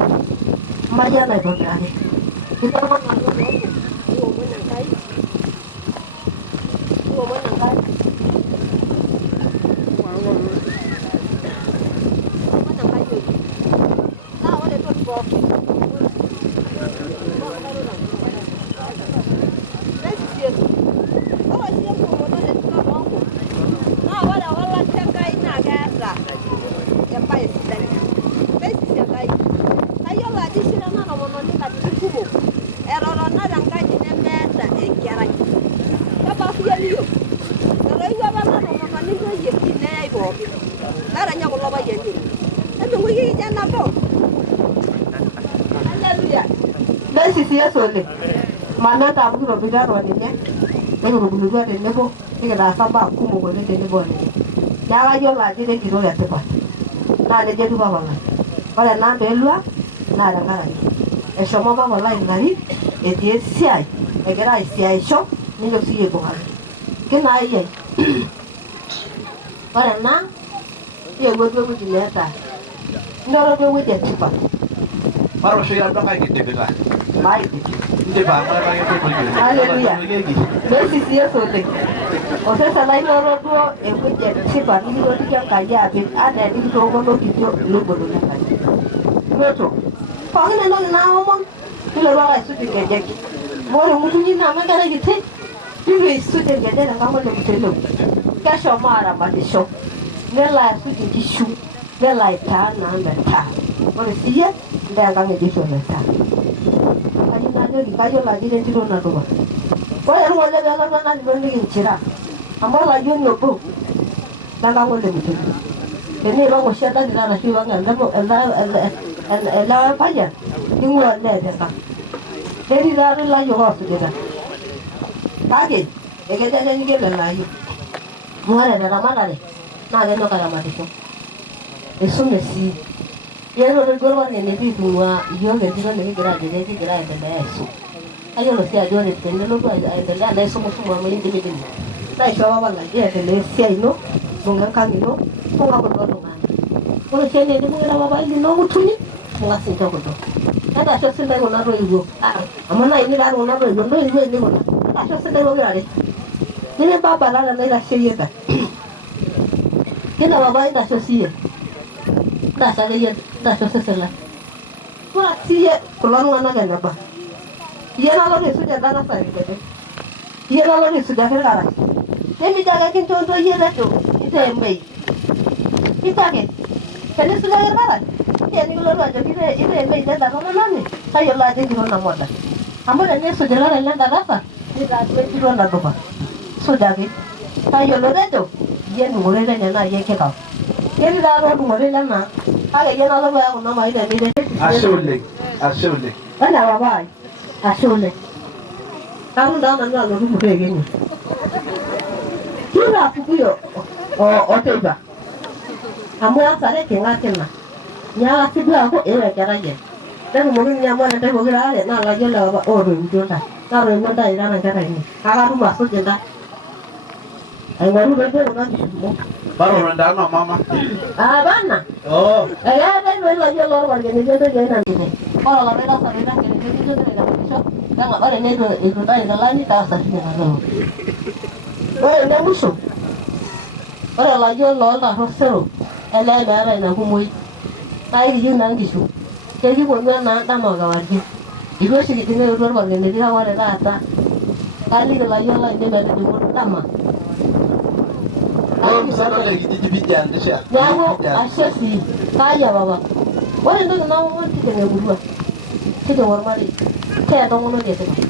mayiana aitobiraki niomon Enkai naa ore entoki pookin mesisi Yesu ore sii enkomono tenilo toonko naa ore ewalata Enkai naa keeta embaye sidai mesisi Enkai kayiolo ajo isira ena tomononi katitin kumok etotona tenkaji nemeeta enkerai kebaa siyie niyieu etoiwuo apa ena tomononi ntoyie neyai pookin meeta ninye kulo payiani eming'uiki kijana nabo Haleluya mesisi Yesu oleng mananta amu kitobiraro ninye nikitubulutua tenebo nikitaasa mbaa kumok oleng tenebo ninye neeku kayiolo ajo ira enkitok etipat naa nejia etiu papa lai ore ena peelua naa tenkaraki eshomo papa lai ing'arin etii esiai egira aisiaisho ninyok siyie aibung'aki kinaayie ore ena niewuo duo ewueji neeta ninoto duo ewueji etipat Marosho ya ndoka kidipita. maidip Ndipa amara yake Haleluya mesisi Yesu oleng osesen lai noto duo ewueji etipat nikitotiki Enkai apik anaa enikitoomonokitio ilobolo Enkai noto pookin entoki naomon nilotu ake aisuj inkejek amu ore ng'utunyi naa amu enkerai kiti nitu eisuj inkejek tenkang ole Muteleku keshomo aramatisho nelo aisuj inkishu nelo aitaa naa metaa ore siyie ntaa enkang ejeshi ometaa kayieu najoki kayiolo ajo ira entito natupa ore ng'ole peelotu ena tito nikinchira amu olayioni obo lenkang ole Muteleku teneipang oshi entantito arashu ipang ele payian ning'ua olee tenkang netii taatoi ilayiok oosujita kake ekejo ake nikielu elaayio amu ore teramatare naa kenyok aramatisho eisume sii Yenoto duo orpayian etu itung'ua iyiok entito nikigira ajo kigira aendelea aisum kayiolo sii ajo ore tenelotu aendelea naa isumusumu amu indimidimi naishoo papa lai iendelea esiai ino bunga enkang ino bunga kuldo tung'anak ore sii enibung'ita papai lino ng'utunyi bunga sinche kuldo entasho sidai kuna toiwuo amu naini taa kuna toiwuo ntoiwuo enikuna entasho sidai pokirare nimibabalata naitasheyie ta kina papai entasho siyie ntasho akeyie ntasho sesen lai ore siyie kulo tung'anak eneba iyie nalotu aisuj entanasa inkejek iyie nalotu aisujaki irkarash nemijo ake kincho ntoyie nejo itaa emei kijo ake tenisujaki irkarash nikilotu ajoki itaa emei nenda tomononi tayiolo ajo entito namoda amu tenisuj irkarash lendarasa nitaa duo entito nadupa sujaki tayiolo nejo iyie endung'ore lenye naa iyie enkikao ketii taatoi ondung'ore lena kake iyie nalotu aya kuna maita nire Ashe oleng. Ashe oleng. ena papai ashe oleng katum taa nanu alotu muteekenyi kila apukuyo oteipa amu asare king'akina nyaakasi duo aku eewo enkerai netumoki ninye amu ore ntae pokira are naa ilayiok le papa ootoiutuo ntae naatoiutuo ntae ira nkera ainei akatum asuj ntae aing'oru duo kuna kishumo Baro ndano mama. Bana. Oh. Ekeetai doi ilayiok lorpayiani entoki ainang'ine ore olopeny tasat oitang'eni ketii aitamatisho ore neitu itai nkilani taasakine kakao ore ene musho ore ilayiok looltarro sero elee meeta ina kumoi naa ekiyieu naa nkishu kekiponu enaa dama kewarie itu oshi kijing eetuo orpayian etii kake ore taata kaliki ilayiok lainei metijing'u dama Oh, msana lagi jadi bijan deh ya. Neeku ashe sii kaya papa. Ore entoki naomon tijing'a emurua tijing'a ormarei tee entomononi etipat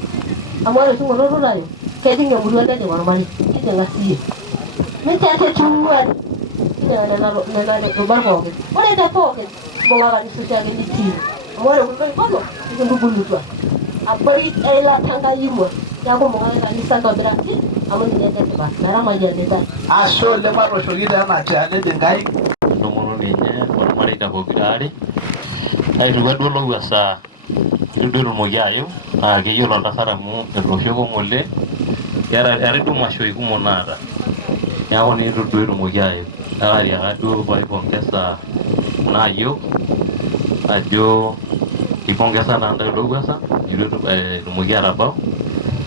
amu ore oshi ng'oto rurare kejing' emurua nejing' ormarei tijing'a siyie mincho etuuan tijing'a nena rubat pookin ore te pookin mbung'a kanisa oshiake nitii amu ore kulo oibolo nikintubulutua abori eilata Enkai imua neeku mbung'aki kanisa ntobiraki amu ninye enetipat metamayianitai. Ashe oleng matoshoki taa ena tianete Enkai. Entomononi enye ormareita pokirare aiterua duo Lowuasa itu duo etumoki ayiu naa keyiolo oltasat amu etooshioko ng'ole eetai duo mashoi kumok naata neeku naa itu duo etumoki ayiu nakatiaka duo paipongesa kuna ayiok ajo kipongesa taa ntae Lowuasa itu etumoki atabau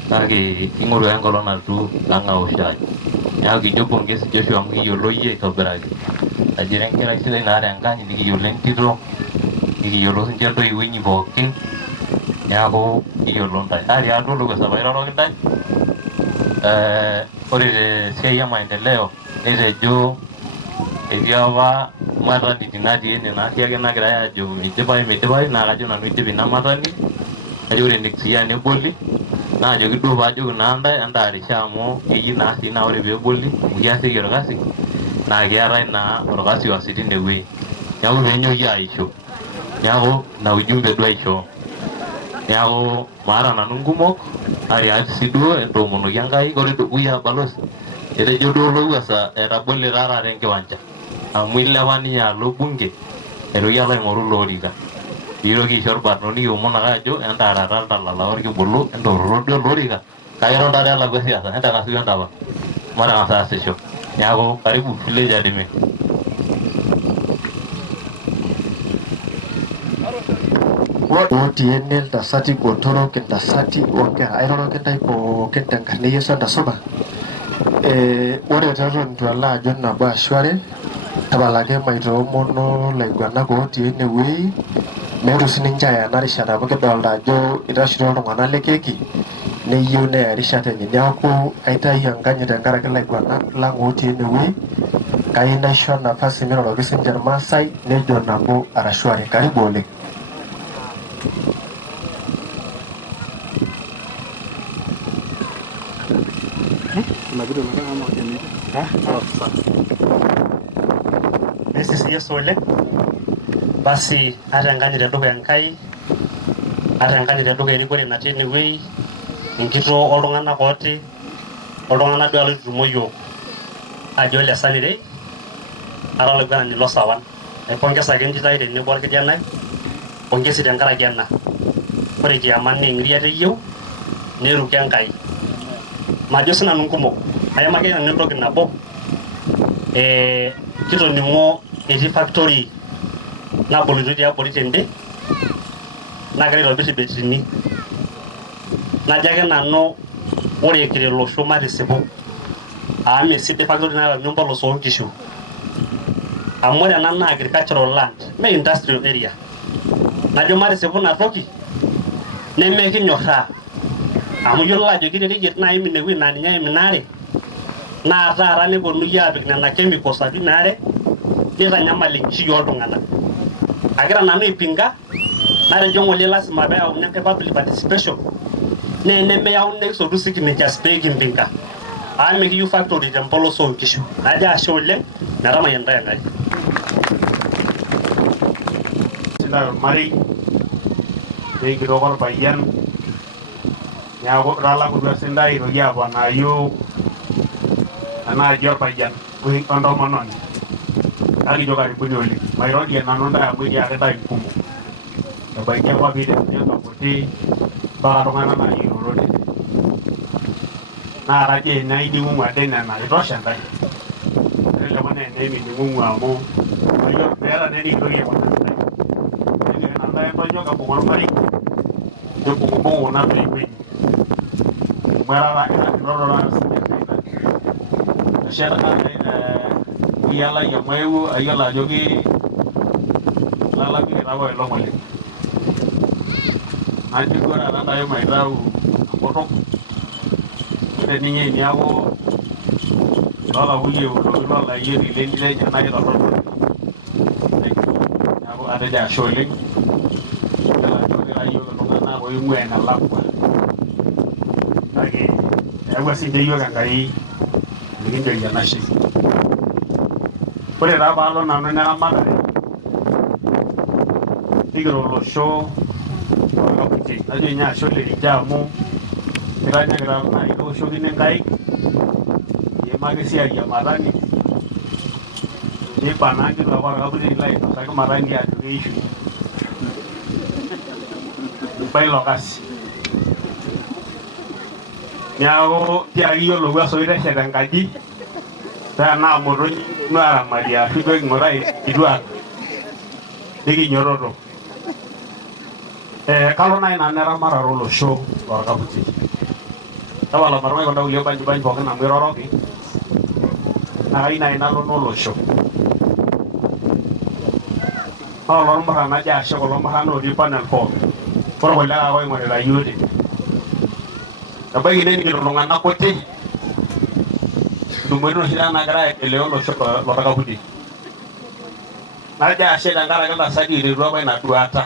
kake king'oru ake enkolong nalotu ang' awosh shai neeku kijo pongesi Joshua amu kiyiolo yie aitobiraki ajo ira enkerai sidai naata enkanyit nikiyiolo entito nikiyiolo sinche entoiwuo inyi pookin neeku kiyiolo ntae atiaka duo Lowuasa pairoroki ntae ore tesiai e maendeleo nitejo etii apa maternity natii ene naasiake nagirai ajo midipayu naa kajo nanu idip ina maternity kajo ore next year neboli naajoki duo paajoki naa ntae entaarisha amu keyieu naa sii naa ore peeboli amu kiasieki orkasi naa keetai naa orkasi oasi tinewueji neeku peenyoki aisho neeku ina ujumbe duo aishoo neeku maata nanu nkumok atiaki sii duo entoomonoki Enkai ore dukuya balozi etejo duo Lowuasa etabole taa taata enkiwanja amu ilepa ninye alo bunge aitoki alo aing'oru loorika piitoki aisho orbarnoti kiomon ake ajo entaarata iltalala orkibulu entororo duo olorika kake eton taata elakwa siasa entang'asu entapa matang'as aasisho neeku karibu village admin. Otii ene iltasati botorok intasati onkera airoroki ntae pookin tenkarna e Yesu entasupa ore teton itu alo ajo nabo ashu are tapalaki maitoomono laiguanak otii enewueji meetu sininche aya ena rishata amu kidolta ajo itashuto iltung'anak le keki neyieu neya erishata enye neeku aitayu enkanyit tenkaraki laiguanak lang otii enewueji kayieu naisho nafasi miroroki sininche irmaasai nejo nabo arashu are karibu oleng. Nesisi Yesu oleng basi ata enkanyit tedukuya Enkai ata enkanyit tedukuya erikore natii enewueji enkitoo oltung'anak ooti oltung'anak duo aloitutumo yiok ajo ole sanirei ara olaiguanani losawan aipongesa ake entito ai tenebo orkijanai pongesi tenkaraki ena ore kiama naa eng'iriata eyieu neruki Enkai majo sinanu nkumok aimaki nanu entoki nabo kitoning'o etii factory nabolito tiabori tende nagira aitobirr irbetirini najo ake nanu ore kire olosho matisipu amu mesidai factory naitayuni empolos oonkishu amu ore ena naa agricultural land mee industrial area najo matisipu ina toki nemekinyorraa amu yiolo ajo kirereyie naim inewueji naa ninye eim ina are naa taata neponunui aapik nena chemicals atua ina are nitanyamal enkishui oltung'anak agira nanu aipinga natejo ng'ole lasima peeyauni enkai public participation naa enemeyauni nekisotu signatures peekimpinga amu mekiyieu factory tempolos oonkishu najo ashe oleng metamayian ntae Enkai. Sidai ormarei nekitok orpayian neeku italakutua sindae aitoki aponaayu enaaji orpayian ontomononi kakijo karibuni oleng mairorie nanu ntae amu etii ake ntae nkumok ebaiki apa piiterunya enkaputi mpaka iltung'anak naayiolote naa kajo enaiding'ung'u ade nena itosha ntae elelek naa eneim iding'ung'u amu mayiolo meeta naa enikitoki aikunaa ntae etii nanu ntae entonyok abung ormarei nibung'ubung'u kuna toiwueji amu erara irorora iyalai amu eewuo ayiolo ajo lalapikita apa olong oleng najo duo taata ntae maitau enkutuk ore ninye eniaku lola kuye lola yeri lenye na ilo rodo ako ateja ashe na ko imwe na lakwa kake ewa sinje yo kangai likinjo ya nashi ore taa paalo nanu neramatare nikiro olosho orkaputi najo ninye ashe oleng amu kitanyakita naa kitooshokini nkaik iimaki esiai e matani niba naa nkituak orkaputi ilo ainosaki matani ajo keishu iba ilo kasi neeku tiaki yiolo wuaso iteshet enkaji tenaa motonyi nuaramari ashu duo king'urai kituak nikinyoroto kalo nai nanu eramatare olosho lorkaputi tapala matumai kunda kulie banji pookin amu iroroki naa kayieu nai nalo nolosho nolormurran najo ashe kulo murran otii panel pookin ore kulie ake oing'orita yiok tene ebaiki nening'ito iltung'anak kuti ntumoritin oshi taata nagira aendelea olosho lorkaputi najo ashe tenkaraki iltasati iterutua apa ina duata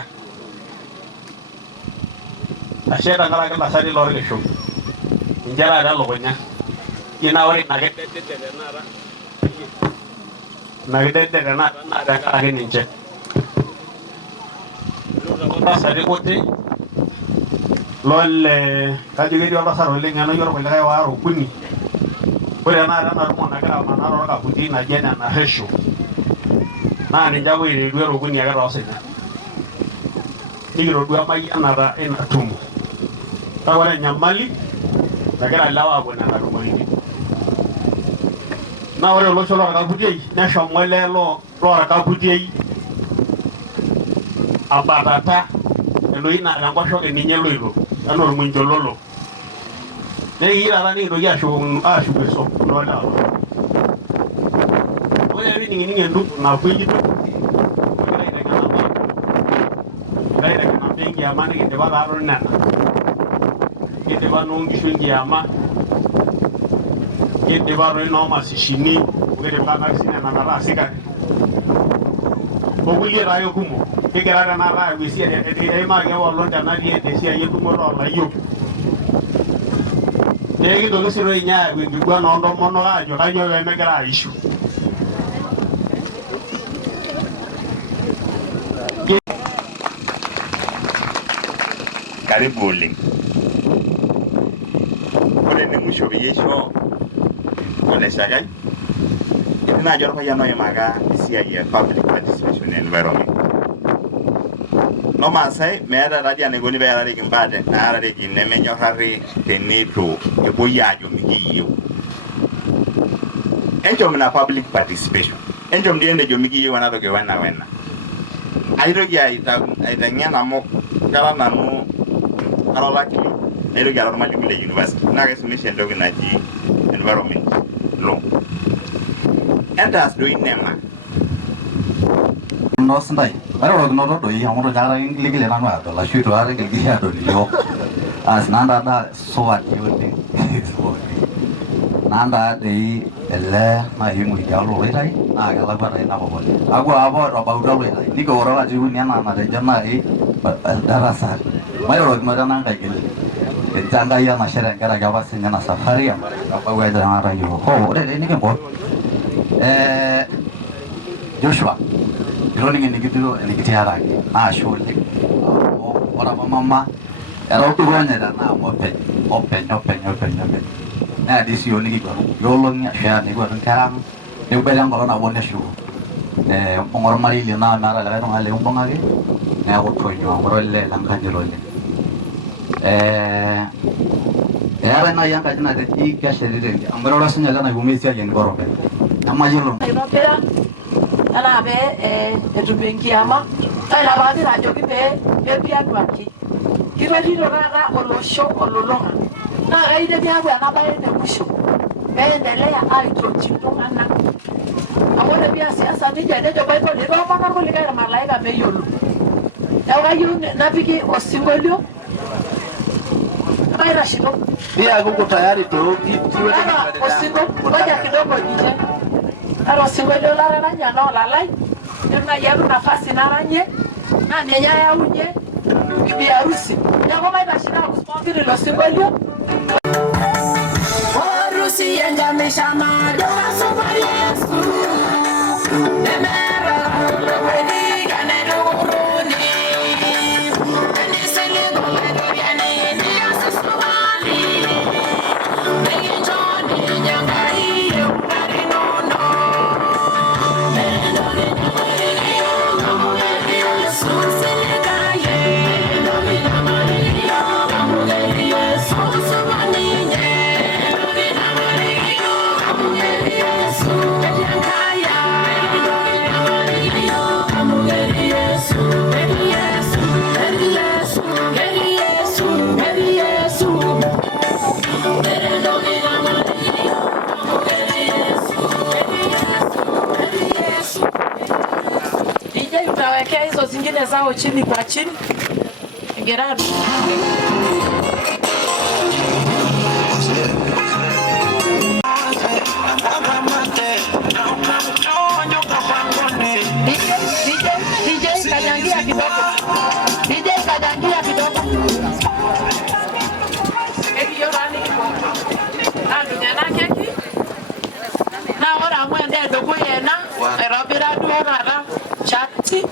ashe tenkaraki iltasati lorkishu ninche taata elukunya naa ore ina kidede tenakata naa tenkaraki ninche iltasati kuti lole kajo ketii oltasat oleng enoyio orkulikae waare okuni ore tenakata ena tumo nagira amanaa torkaputi naji ene narresho naa ninche apa oiterua okuni ake toosinya nikitodua emayianata ina tumo kake ore enyamali nagira ilewa apuo nena tumoritin naa ore olosho lorkaputiei neshomo ele lorkaputiei abatata eloi naa tenkoshoke ninye eloito enaa ormunchololo nekiyi taata nikintoki ashuko esopuno olewa ore pining entumo napuoito egira aiteng'ena mbaa enkiama nikidipa taatoi nena kidipa noonkishu enkiama kidipa toi noomasishini kitipikaki sii nena metaa sikari okulie taake kumok kigira tenakata ayau esiai eimaki ekolong tenatii ende esiai entumoto oolayiok nekintoki sii toi ninye ayau enkiguana oontomonok aajo kanyoo peemegira aishu karibu oleng ore ene musho peyie aisho oleshakai etii naaji orpayian oimaka esiai e public participation environment Nomaasai meeta taadi enaikoni peearareki imbaa naarareki nemenyorrari teneitu epuoi aajo mikiyieu enchom ina public participation enchom dii enejo mikiyieu ena toki wena aitoki aiteng'en amu kara nanu ara olakili naitoki ara ormalimui le university naa kaisumisha entoki naji environment law entaas doi nema nosintai airorokinoto doi amu tonyakata kingiligili nanu adol ashu itu aikata kingili adol iyiok asi nantada supati oleng nanda dei ele nai ng'ui tialo oloitai naa kelakua taa inakop oleng kakwa apa otabautua oloitai nikioro katitin uni enaa natejo nai darasa mairorokinoto enankae kili ejo Enkai enashe tenkaraki apa sinye ina safari amu ebau aja tenakata yiok ore tee nikimpot Joshua ironing enikitiaraki naashe oleng ore apa mama etaudukonye tenaa openy naa dii sii yiok nikiguatu yoolong'i ashu aa nikiguatu nkera ang' nikiboita enkolong nabo neshuko imbung'a ormarei lino amu meeta likae tung'ani likimbung'aki neeku tonyo amu ira olee lenkanyit oleng eetai naaji enkaji nateji keshetiteki amu iroro sinye ele naibung'a esiai environment nemayiolo aitobira enaa pee etum enkiama naa ina paagira ajoki pee epianuaki kitotito taata olosho olulung'a naa kayieu neeku ena baye ene musho peendelea aitoti iltung'anak amu ore piasiasa nija nejo paipot itoomona irkulikae irmalaika meyiolo neeku kayieu napiki osinkolio maira shito. Pia kuko tayari tu. Osingo, ngoja kidogo DJ. Aro singo ndio lara na nyana lalai. Ndio yabu nafasi naranye. Na nyeya ya unye. Bibi harusi. Yako maira shina kusponsor lo singo lio. Harusi yenda meshama doa soba Yesu. Nemera wedi kaneno rudi. Eni sele goleno yani ni asusubali. Negi joni nyangai ukari nono. Nendo ni Maria kamugeli Yesu selekaye. Nendo ni Maria kamugeli Yesu subaniye. DJ utawekea hizo zingine zao chini kwa chini. Gerard. DJ kajangia kidogo. DJ kajangia kidogo. Eki yorani kidogo. Dunyana keki. Na ora mwende dogo yena. Erobira duora chati.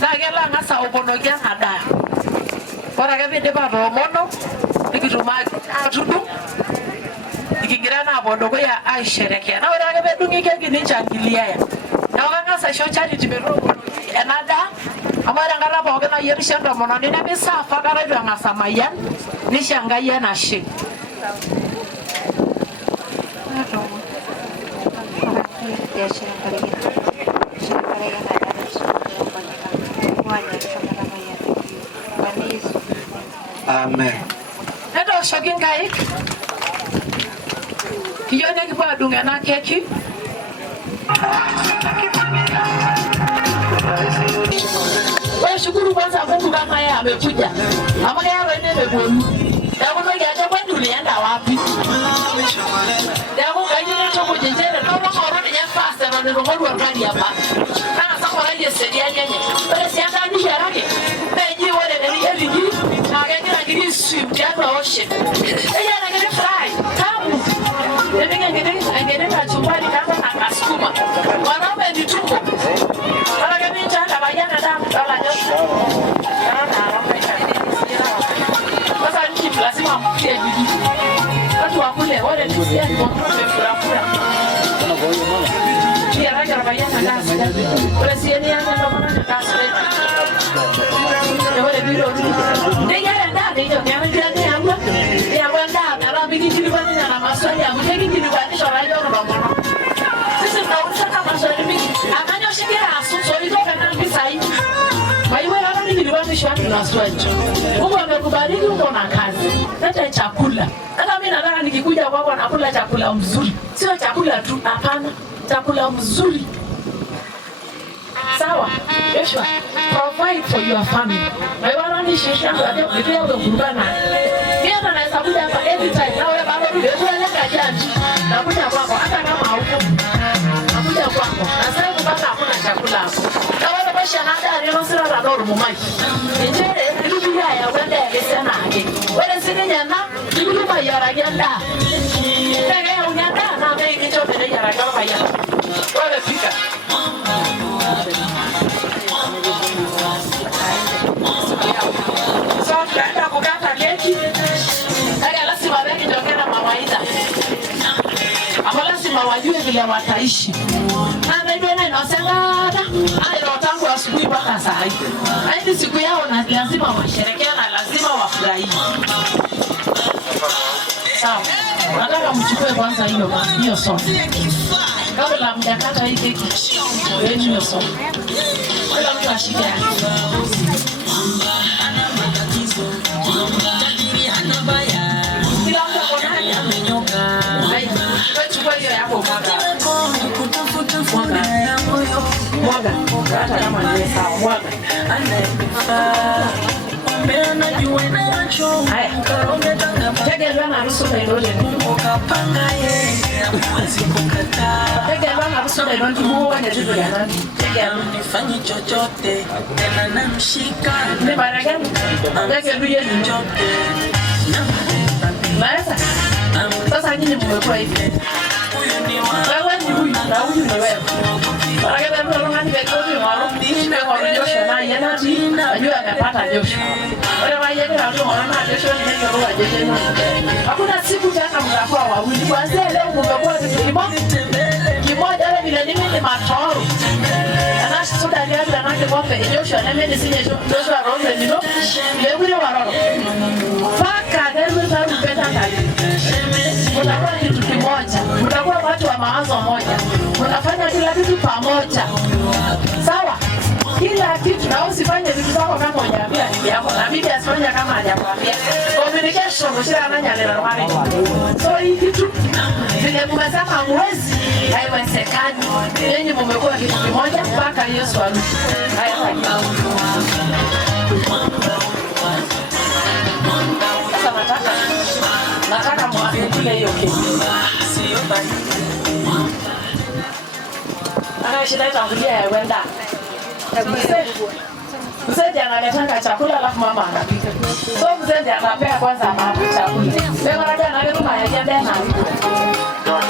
Nagela ngasa obonogia hada. Ora kebide ba romono. Nikitumaki atudu. Ikigirana abondo ya aisherekea. Na ora kebedungi keki ni changilia ya. Na wakangasa show charity bero enada amara ngara ba ogena yerishanda monani na bisa fakara bya ngasamayan ni shangaya na shi. Amen. Nedo shogin kai. Kiyone kipa dunga na keki. Wewe shukuru kwanza Mungu kama yeye amekuja. Ama yeye anaenda mbinguni. Damu ndio yaje kwa tulienda wapi? Damu kaje choko jenjere kama korona ya fasta na ndio kwa radi hapa. Kana sasa raje sedia nyenye. Wewe si anda ni sharaki. Peji wale ni eliji. Na ngine ngine swim ya ocean. Yeye anaenda fly. Tamu. Ngine na chumbani kama na kasukuma. Wanaume ni tuko. Sasa nchi lazima mkie bidii. Watu wakule wale ni sisi ndio tunafura. Pia raja rabayana ndasi. Wale sieni yana ndo maana ndasi. Wale biro ni. Ndio ndani ndio kama ndio yangu. Ya wanda na bigi kilibani na maswali ya mtegi kilibani shora ndio ndo maana. Sisi tunauliza kama maswali mingi. Akanyo shikia asuso hizo kana pesa hii. Maiwe hapa ni nilibani shwani na swali. Mungu amekubariki uko na kazi. Leta chakula. Hata mimi nataka nikikuja kwako nakula chakula mzuri. Sio chakula tu, hapana. Chakula mzuri. Sawa. Joshua, provide for your family. Maiwe ni shisha ndio ndio ndio kurubana. Pia naweza kuja hapa anytime. Na wewe bado ndio unaleka jani. Nakuja kwako hata kama hauko. Nakuja kwako. Na sasa kupata hakuna chakula hapo. Shanada rero sira rador mumai injere bibiya ya wanda ya sana ake wala sinya na bibiya ba yara ganda daga ya unyanda na mai kicho da yara ga ba ya wala fika so kanda kukata keki daga lazima beki ndio na mawaida ama lazima wajue vile wataishi na ndio nasema tangu asubuhi mpaka saa hii. Hadi siku yao na lazima washerekea na lazima wafurahi. Sawa. Nataka mchukue kwanza hiyo somo. Kabla mjakata hii keki. Wewe hiyo somo. Kila mtu ashike yake. Kila mtu anaona amenyoka. Wewe chukua hiyo yako mwaga. Mwaga. Hata kama ni sawa. Mwaga. Haya. Tegea na ruhusa ndio ukapanga yeye huwezi kukataa. Tegea na ruhusa ndio tubuo na tubu yana. Tegea nifanye chochote tena namshika. Ni bara gani? Tegea ndio chochote. Maana sasa nyinyi mmekuwa hivi. Huyu ni wewe ni huyu na huyu ni wewe. Baraka ndio ngani kwa hiyo wao ndio kwa Joshua na yana tina ajua amepata Joshua. Wale wayeke na ndio wanaona Joshua ni ndio roho Joshua. Hakuna siku tena mtakuwa wawili. Kwanza leo mmekuwa kitu kimoja ile vile ni matoro. Ana soda ndio anaanza kwa Joshua na mimi sinye Joshua roho ndio. Leo ni waroro. Paka ndio tunapenda ndani. Mtakuwa kitu kimoja. Mtakuwa watu wa mawazo moja. Mnafanya kila kitu pamoja. Sawa? Kila kitu na usifanye vitu zako kama hujaambia bibi yako na bibi asifanye kama hajakwambia. Communication ndio ananyalera wale. So hii kitu vile mmesema huwezi haiwezekani. Yenye mmekuwa kitu kimoja mpaka Yesu arudi. Sasa nataka muafike hiyo kitu. Ana shida ya kulia ya wenda. Mzee analetanga chakula alafu mama anapika. So mzee anapea kwanza mama chakula. Leo anaja na leo mama yake ndani.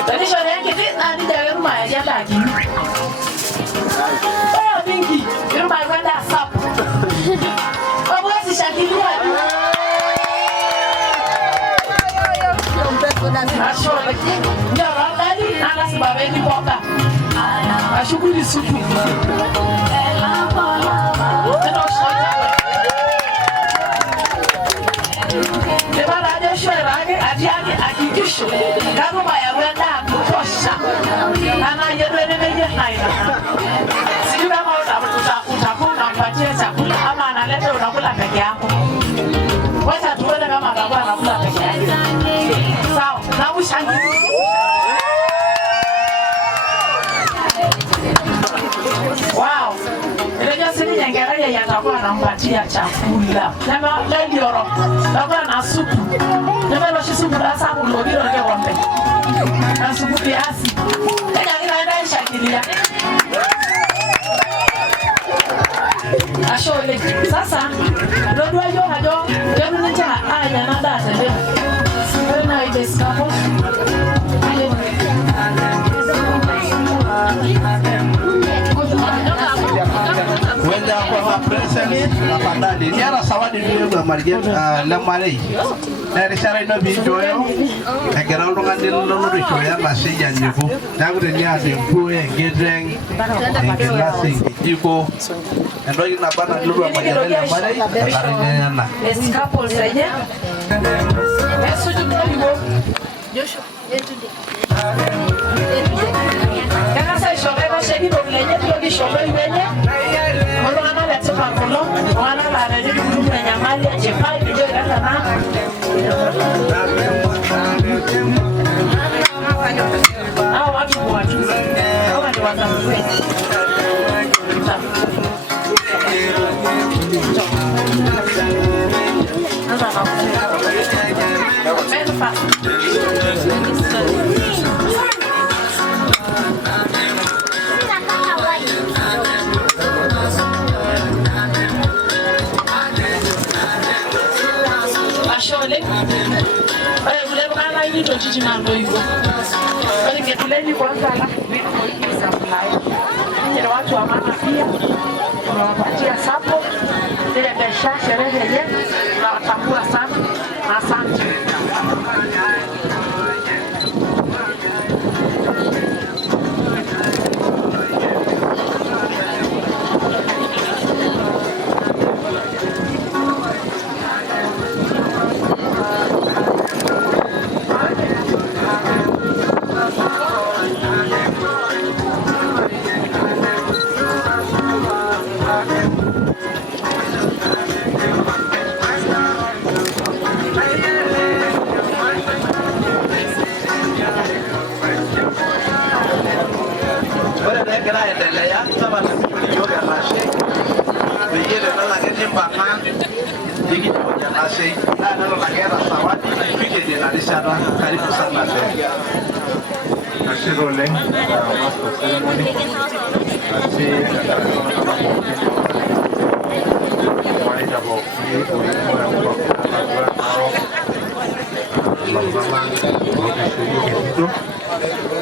Tanisho yake tena ndio leo mama yake ndani. Baya bingi, leo mama kwenda sapu. Baba sishakilia. Ashole. Ndio ndani ana sababu ni boka. Ashukuri supu. Akikisho kama ya wenda kutosha ana yedwe neye haina sijui kama utakuwa unampatia chakula ama analeta unakula peke yako. Wacha tuone kama atakuwa anakula peke yake. Sawa, na ushangilie. Wow. Ile sisi nyangaraja yatakuwa anampatia chakula. Na ndio na na supu. Ndio supu rasa kulobiro ke wambe. Na supu kiasi. Ndio shakilia. Ashole. Sasa ndio hiyo hajo. Ndio nje aya na data ndio. Na ile skapo. Wenda kwa present tafadhali niara sawadi ndio margen la marei na rishara ino bijoyo egera oltung'ani lonorisho yana sheya nyiko neeku teniata empuo enkiteng enkilasi enkijiko entoki naba nalotu amayiana le marei etarenyana escaples enye Joshua kaka sai shobeba shebi dolenye ndio shobeba yenye mwana na tsepa kolo mwana la redi kuruka nyamali ajepai ndio kana hao watu hao ndio watakwenda Jiji na ndo hivyo. Wale ngetuleni kwanza alafu vitu kwa supply. Ni watu wa maana pia. Tunawapatia sapo. Ile biashara sherehe yenyewe tunawatambua sana. Asante. nikijionja nasi na nalo la keeta zawadi pikidie na rishata karibu sana tena. Ashe oleng master ceremony. Ashe Waitabo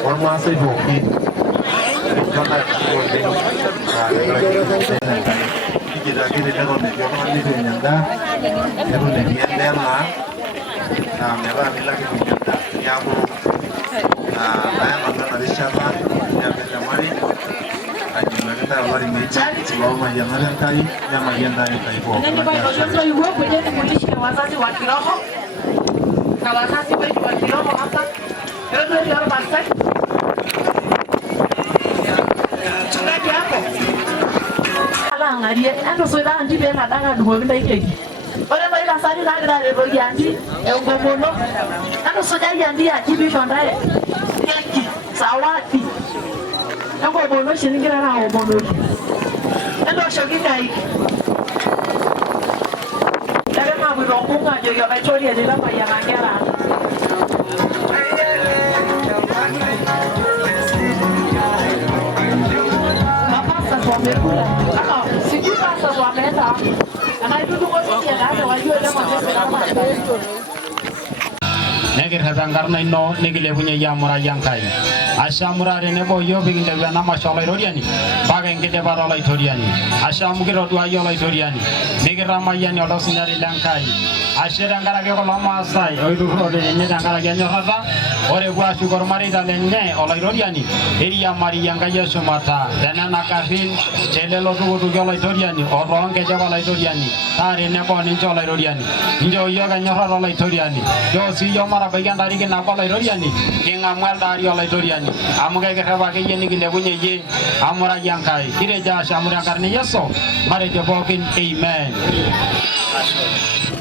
ormaasai pookin kijitake teneton etii oltung'ani itu enya endaa neton etii endaa naa metaa milak enya endaa neeku naya nanu ena rishata nemenyamari ajing'aki ntae olari ng'ejo loomayianat Enkai nemayian ntae Enkai pookin. Wazazi wa kiroho na wazazi wetu wa kiroho hapa yote ya Masai mchungaji hapo ala angalie ando soida andi bela daga dubo bila ikeki ore mai la sari na gra re rogi andi e ngomono ando soida yandi ajibi shondae keki sawati ngo bono shiningira na obono ando shogi kai Bunga juga mencuri adalah bayangan kerana. Bapak sesuatu pula. Kalau segi sesuatu mereka, anak itu tuh kok dia ada wajib ada macam Negeri Habang karena ino negeri punya yamura yang kai. Asamura rene boyo bikin dewa nama solai rodiani. Bagai kita barolai rodiani. Asamukir rodua yolai rodiani. Negeri ramayani orang sinari langkai. Asyik angkara ke kalau masai, itu rode ini angkara ke nyorata. Orang gua syukur mari dalenya olai rodiani. Iri yang mari yang kaya sumata. Dan anak kafir celelo tu olai rodiani. Orang ke jawa olai rodiani. Hari ini kau ninjo olai rodiani. Ninjo yo kan nyorata olai rodiani. Yo si yo mara bagian dari kita olai rodiani. Kita amal dari olai rodiani. Amukai ke khabar ke ini kita punya ye. Amura yang kai. Kira jas amura karena yeso. Mari jebokin amen. Ashangai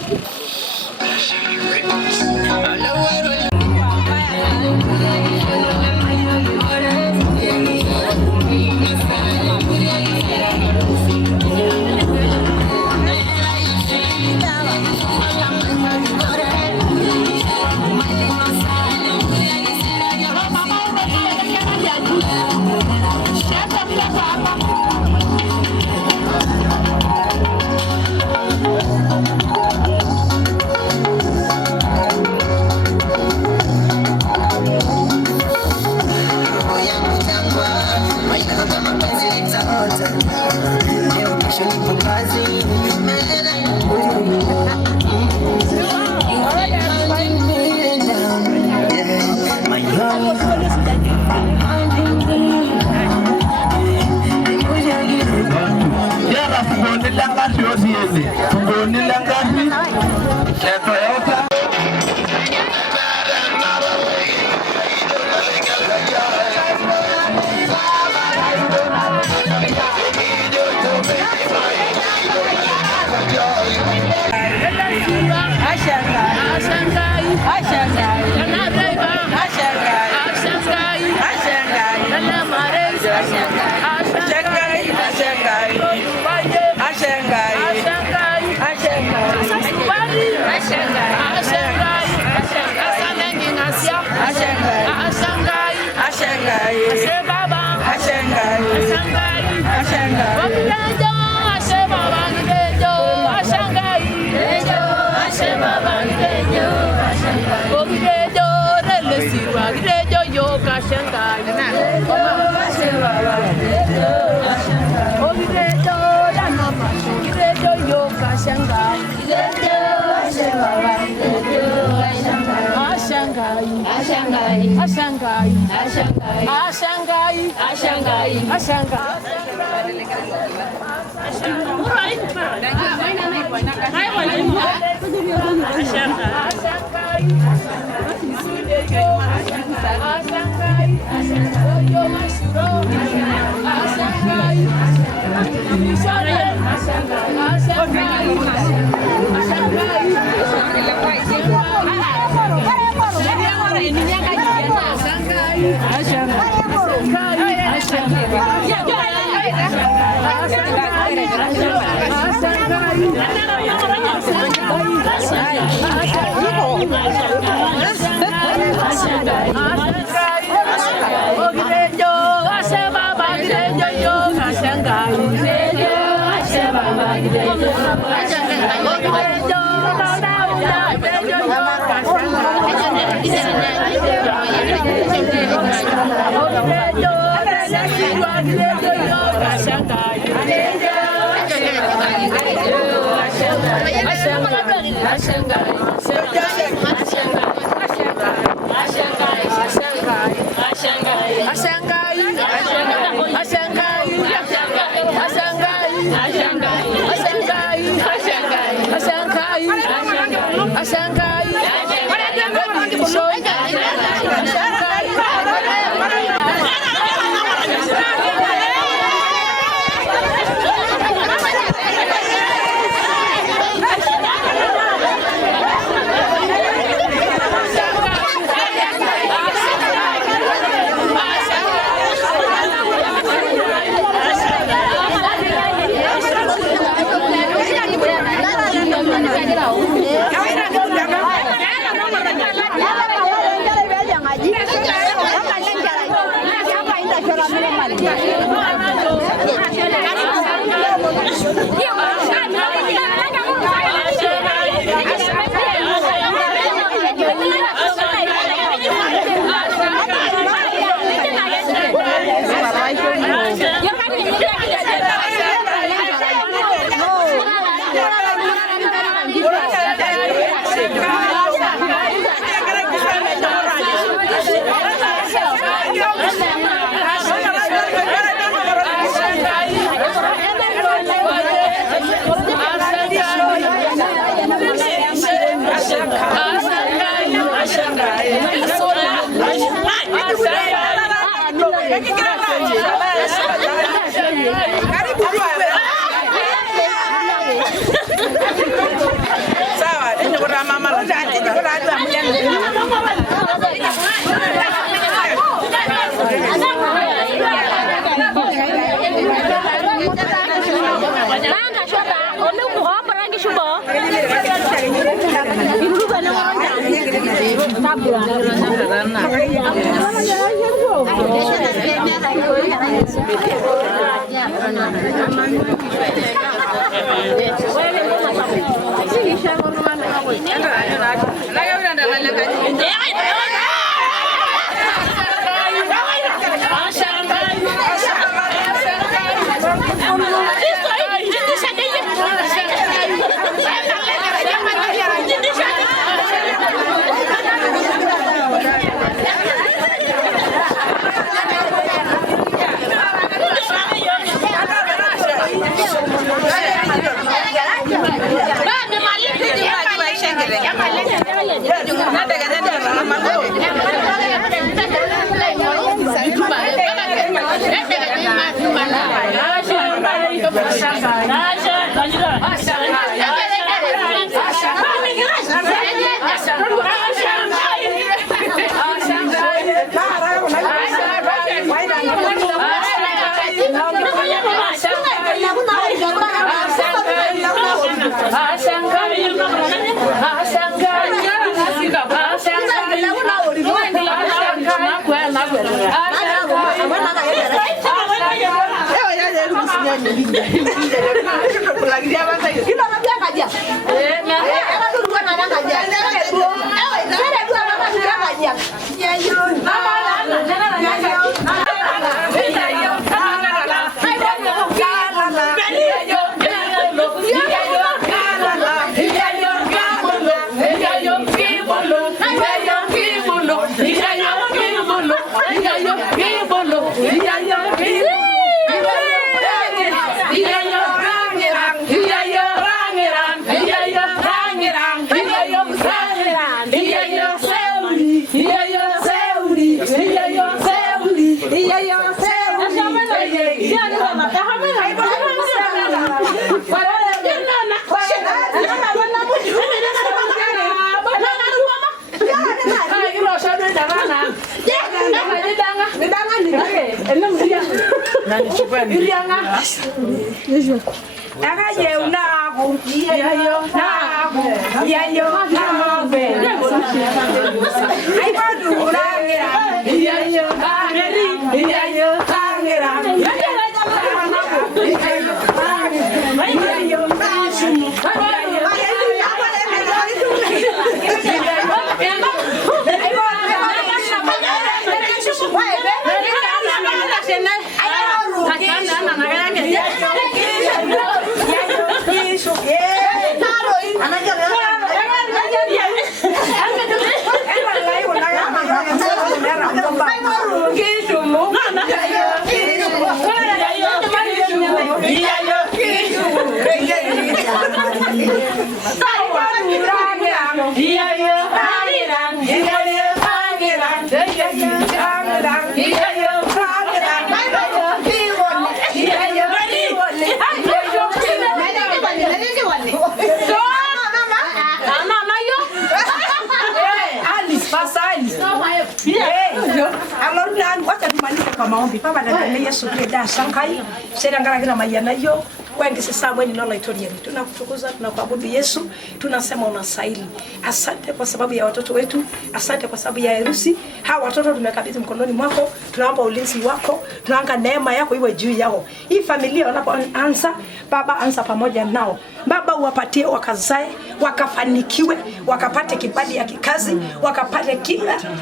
maombi baba na Yesu da shankai sera ngara mayana yo wengi sasa mweni nola itoria tunakutukuza tunakuabudu Yesu tunasema unastahili asante kwa sababu ya watoto wetu asante kwa sababu ya harusi hawa watoto tumekabidhi mkononi mwako tunaomba ulinzi wako tunaanga neema yako iwe juu yao hii familia wanapoanza baba anza pamoja nao baba uwapatie wakazae wakafanikiwe wakapate kibali ya kikazi wakapate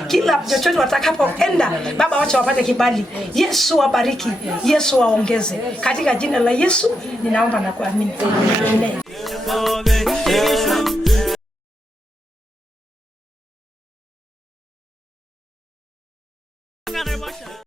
kila chochote watakapoenda baba wacha wapate kibali Yesu wabariki Yesu waongeze katika jina la Yesu ninaomba na kuamini amen.